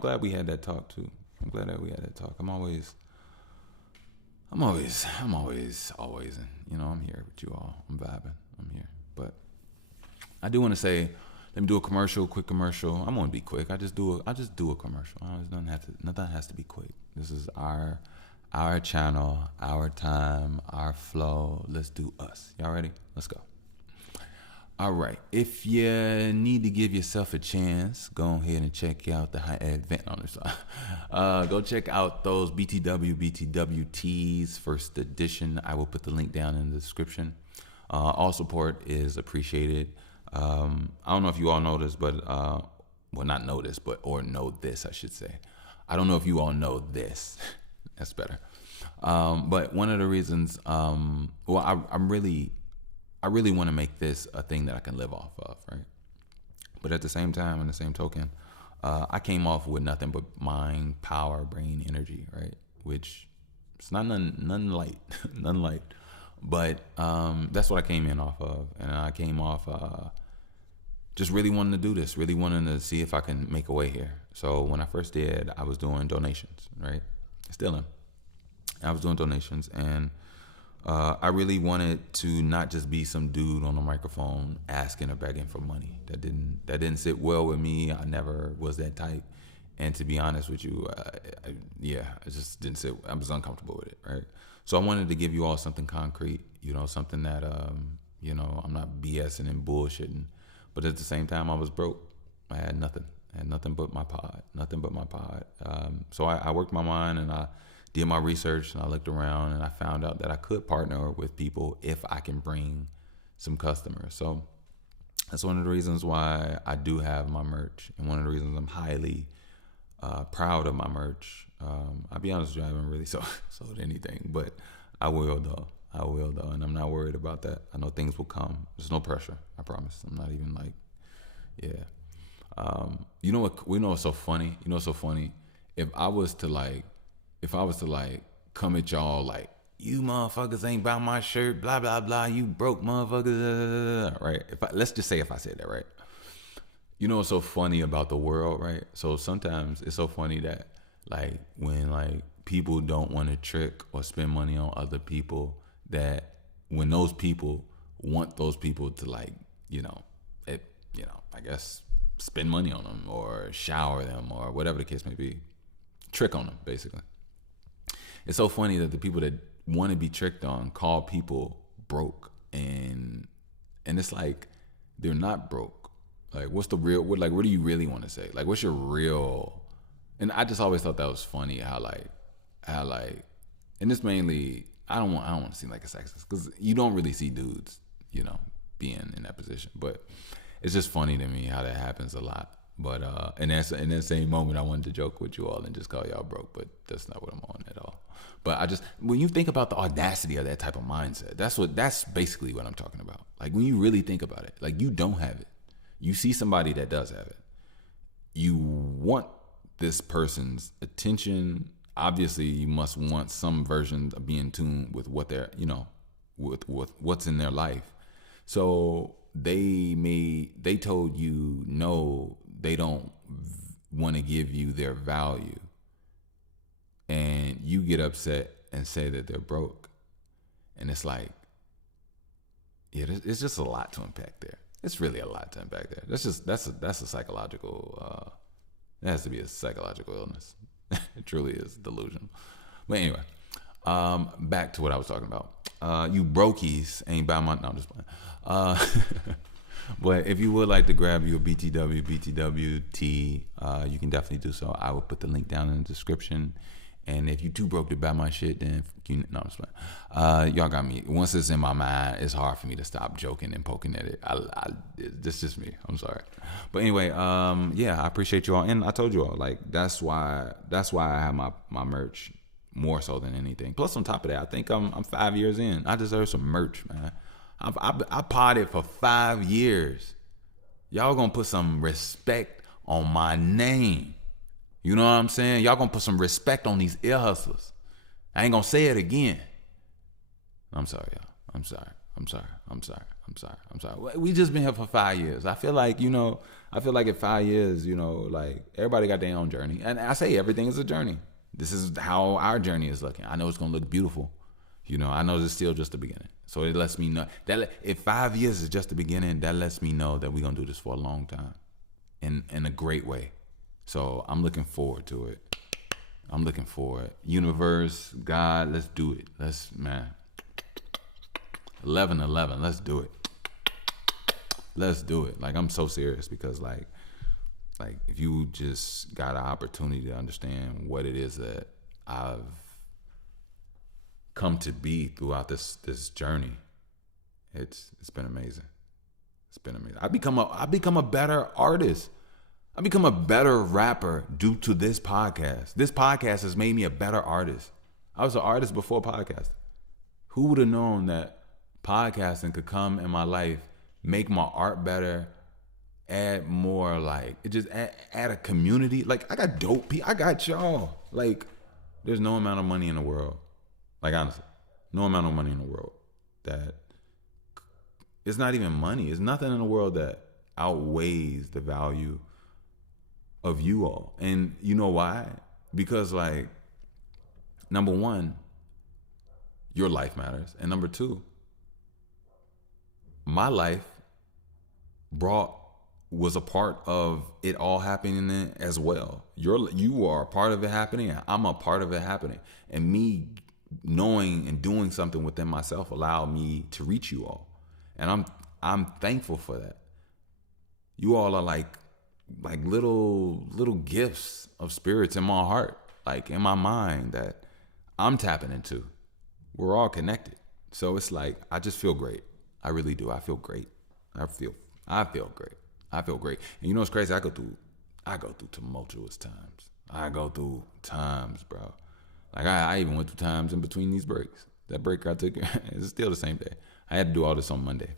glad we had that talk too. I'm glad that we had that talk. I'm always, and I'm here with you all. I'm vibing. I'm here. But I do want to say, Let me do a commercial, quick commercial. I'm gonna be quick. I just do a commercial. Nothing has to be quick. This is our channel, our time, our flow. Let's do us. Y'all ready? Let's go. All right. If you need to give yourself a chance, go ahead and check out the high advent on this. Go check out those BTWTs first edition. I will put the link down in the description. All support is appreciated. I don't know if you all know this, but well, not know this, or know this, I should say. I don't know if you all know this. That's better. But one of the reasons, I really want to make this a thing that I can live off of, right? But at the same time, in the same token, I came off with nothing but mind, power, brain, energy, right? Which it's not none light, none light. But that's what I came in off of, and I came off just really wanting to do this, really wanting to see if I can make a way here. So when I first did, I was doing donations, right? Still am. I was doing donations, and I really wanted to not just be some dude on a microphone asking or begging for money. That didn't sit well with me. I never was that type. And to be honest with you, it just didn't sit. I was uncomfortable with it, right? So I wanted to give you all something concrete, something that, I'm not BSing and bullshitting. But at the same time, I was broke. I had nothing. I had nothing but my pod. So I worked my mind, and I did my research, and I looked around, and I found out that I could partner with people if I can bring some customers. So that's one of the reasons why I do have my merch, and one of the reasons I'm highly proud of my merch. I'll be honest with you, I haven't really sold anything, but I will though, and I'm not worried about that. I know things will come. There's no pressure, I promise. I'm not even like, yeah. You know what? We know what's so funny. If I was to come at y'all like, you motherfuckers ain't buy my shirt, blah blah blah. You broke motherfuckers, right? Let's just say if I said that, right? You know what's so funny about the world, right? So sometimes it's so funny that like when like people don't want to trick or spend money on other people, that when those people want those people to like, I guess spend money on them or shower them or whatever the case may be, trick on them basically. It's so funny that the people that want to be tricked on call people broke, and it's like they're not broke. Like, what's the real? What do you really want to say? Like, what's your real? And I just always thought that was funny how and this mainly I don't want to seem like a sexist, because you don't really see dudes, being in that position. But it's just funny to me how that happens a lot. But in that same moment, I wanted to joke with you all and just call y'all broke, but that's not what I'm on at all. But when you think about the audacity of that type of mindset, that's basically what I'm talking about. Like, when you really think about it, like, you don't have it. You see somebody that does have it. You want this person's attention. Obviously, you must want some version of being in tune with what they're, with what's in their life. So they told you no, they don't want to give you their value, and you get upset and say that they're broke, and it's like, it's just a lot to unpack there. It's really a lot to unpack there. That's a psychological. It has to be a psychological illness. It truly is delusional. But anyway, back to what I was talking about. You brokies ain't by my. No, I'm just playing. But if you would like to grab your BTWT, you can definitely do so. I will put the link down in the description. And if you too broke to buy my shit, then no, I'm just playing. Y'all got me. Once it's in my mind, it's hard for me to stop joking and poking at it. It's just me. I'm sorry. But anyway, I appreciate you all. And I told you all, like, that's why I have my merch more so than anything. Plus, on top of that, I think I'm 5 years in. I deserve some merch, man. I potted for 5 years. Y'all gonna put some respect on my name. You know what I'm saying? Y'all gonna put some respect on these ear hustlers. I ain't gonna say it again. I'm sorry, y'all. I'm sorry. We just been here for 5 years. I feel like in 5 years, like, everybody got their own journey. And I say everything is a journey. This is how our journey is looking. I know it's gonna look beautiful. I know this is still just the beginning. So it lets me know that if 5 years is just the beginning, that lets me know that we're going to do this for a long time in a great way. So I'm looking forward to it. I'm looking forward. Universe, God, let's do it. Man. 11/11, let's do it. Let's do it. Like, I'm so serious because like if you just got an opportunity to understand what it is that I've come to be throughout this journey, it's been amazing. It's been amazing. I become a better artist. I become a better rapper due to this podcast. This podcast has made me a better artist. I was an artist before podcasting. Who would have known that podcasting could come in my life, make my art better, add more, like, it just add a community. Like, I got dope people. I got y'all. Like, there's no amount of money in the world. Like, honestly, no amount of money in the world that, it's not even money. It's nothing in the world that outweighs the value of you all. And you know why? Because, like, number one, your life matters. And number two, my life was a part of it all happening as well. You are a part of it happening, and I'm a part of it happening. And me knowing and doing something within myself allowed me to reach you all. And I'm thankful for that. You all are like little gifts of spirits in my heart, like in my mind, that I'm tapping into. We're all connected. So it's like, I just feel great. I really do. I feel great. I feel great. I feel great. And you know what's crazy? I go through tumultuous times. I go through times, bro. Like, I even went through times in between these breaks. That break I took, it's still the same day. I had to do all this on Monday.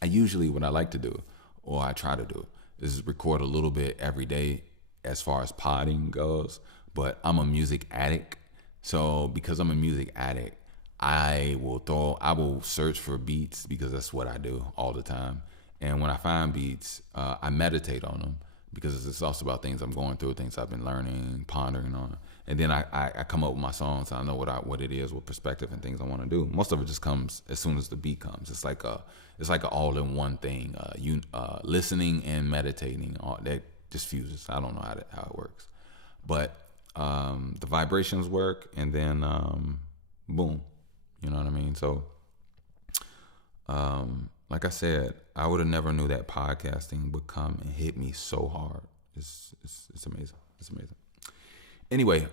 What I like to do, or I try to do, is record a little bit every day as far as podding goes. But I'm a music addict. So because I'm a music addict, I will search for beats, because that's what I do all the time. And when I find beats, I meditate on them, because it's also about things I'm going through, things I've been learning, pondering on. And then I come up with my songs. I know what it is, what perspective and things I want to do. Most of it just comes as soon as the beat comes. It's like an all-in-one thing. Listening and meditating, that just fuses. I don't know how it works, but the vibrations work, and then boom, you know what I mean. So, like I said, I would have never knew that podcasting would come and hit me so hard. It's amazing. It's amazing. Anyway,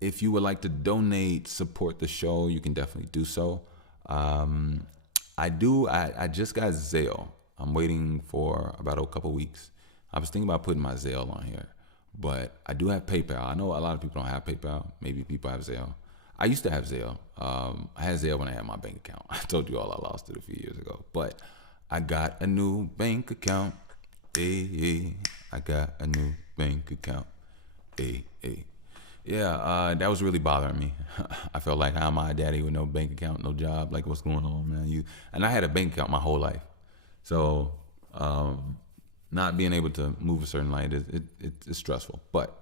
if you would like to donate, support the show, you can definitely do so. I just got Zelle. I'm waiting for about a couple weeks. I was thinking about putting my Zelle on here, but I do have PayPal. I know a lot of people don't have PayPal. Maybe people have Zelle. I used to have Zelle. I had Zelle when I had my bank account. I told you all I lost it a few years ago, but I got a new bank account. Hey, I got a new bank account. Hey. Yeah, that was really bothering me. I felt like, how am I a daddy with no bank account, no job? Like, what's going on, man? And I had a bank account my whole life. So not being able to move a certain light, it's stressful. But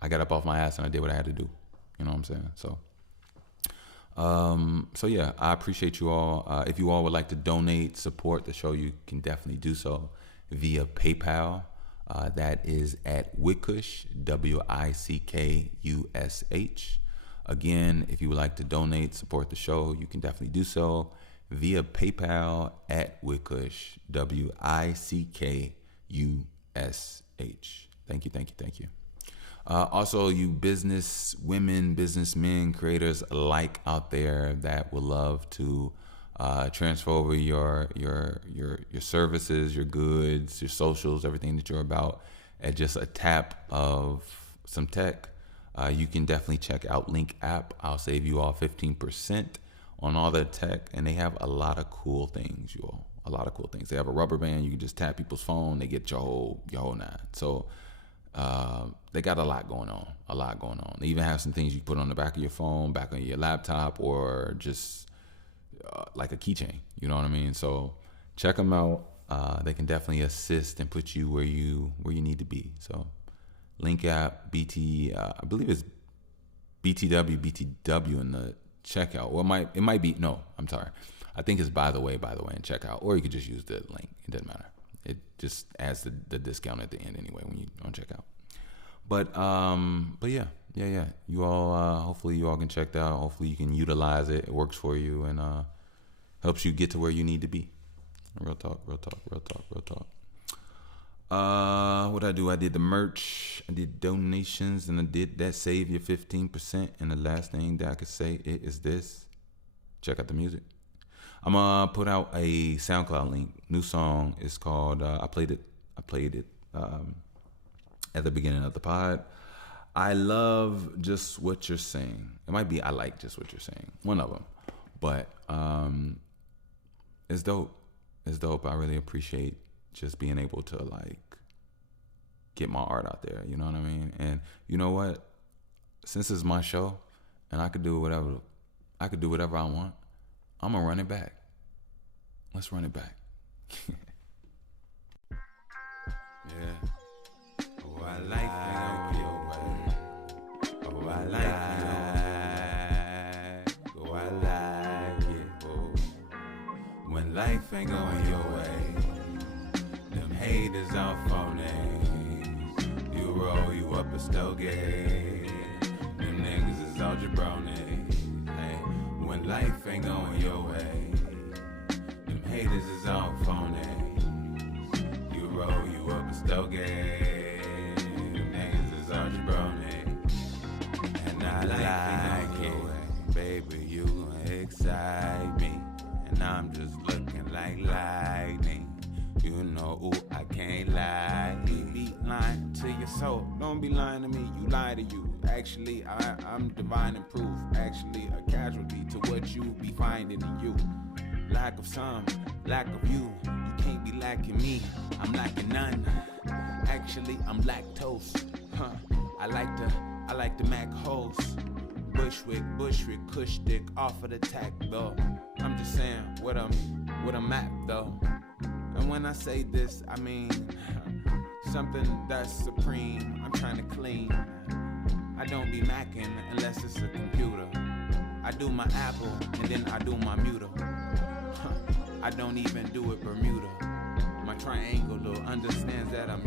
I got up off my ass and I did what I had to do. You know what I'm saying? So yeah, I appreciate you all. If you all would like to donate, support the show, you can definitely do so via PayPal. That is at Wickush, WICKUSH. Again, if you would like to donate, support the show, you can definitely do so via PayPal at Wickush, WICKUSH. Thank you. Also, you business women, businessmen, creators alike out there that would love to transfer over your services, your goods, your socials, everything that you're about at just a tap of some tech, you can definitely check out Link app. I'll save you all 15% on all the tech, and they have a lot of cool things, you all. A lot of cool things. They have a rubber band. You can just tap people's phone. They get your whole nine. So they got a lot going on. They even have some things you put on the back of your phone, back on your laptop, or just like a keychain, you know what I mean? So check them out. They can definitely assist and put you where you need to be. So Link app, BT, I believe it's BTW in the checkout. Or it might be, no, I'm sorry. I think it's by the way, in checkout. Or you could just use the link. It doesn't matter. It just adds the discount at the end anyway when you on checkout. But yeah. You all, hopefully you all can check that out. Hopefully you can utilize it. It works for you and helps you get to where you need to be. Real talk. What I do? I did the merch. I did donations, and I did that save your 15%. And the last thing that I could say is this: check out the music. I'm gonna put out a SoundCloud link. New song is called. I played it at the beginning of the pod. I love just what you're saying. It might be I like just what you're saying. One of them, but it's dope. It's dope. I really appreciate just being able to like get my art out there. You know what I mean? And you know what? Since it's my show, and I could do whatever I want, I'm gonna run it back. Let's run it back. Yeah. Oh, I like your way. Oh, I like it. Oh, I like it. Oh. When life ain't going your way, them haters all phonies. You roll you up a stogie. Them niggas is all jabronis. Hey, when life ain't going your way, them haters is all phonies. You roll you up a stogie. And I like it, baby, you excite me. And I'm just looking like lightning. You know, ooh, I can't lie. You be lying to your soul. Don't be lying to me, you lie to you. Actually, I'm divine and proof. Actually, a casualty to what you be finding in you. Lack of some, lack of you. You can't be lacking me, I'm lacking none. Actually, I'm lactose. Huh. I like the Mac host. Bushwick, Kush dick off of the tack though. I'm just saying what I'm at though. And when I say this, I mean something that's supreme. I'm trying to clean. I don't be macking unless it's a computer. I do my Apple and then I do my muter. I don't even do it Bermuda. My triangular understands that I'm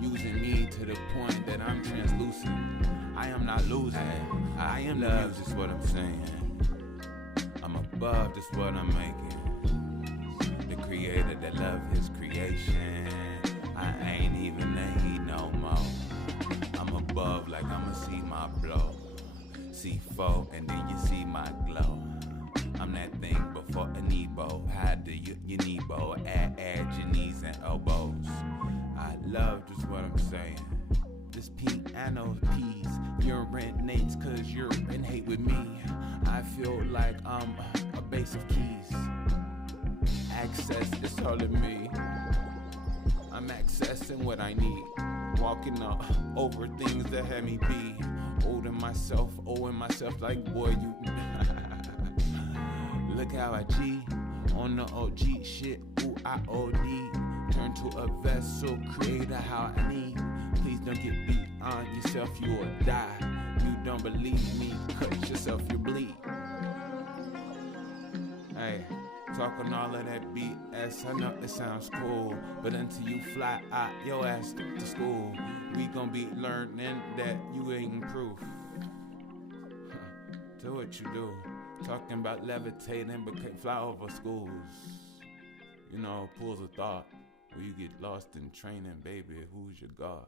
using me to the point that I'm translucent. I am not losing. I am love, just what I'm saying. I'm above, just what I'm making. The creator that love his creation. I ain't even a he no more. I'm above like I'ma see my blow. C4 and then you see my glow. I'm that thing before a Nebo. How do you Nebo? Add your knees and elbows. I love just what I'm saying. This piano piece urinates cause you're in hate with me. I feel like I'm a base of keys. Access is all of me. I'm accessing what I need. Walking over things that had me be. Owing myself like boy you. Look how I G on the OG shit. Ooh, I OD. Turn to a vessel, creator how I need. Please don't get beat on yourself, you will die. You don't believe me, cut yourself, you bleed. Hey, talking all of that BS, I know it sounds cool, but until you fly out your ass to school, we gon' be learning that you ain't proof. Do what you do. Talking about levitating, but can't fly over schools. You know, pools of thought where you get lost in training, baby. Who's your God?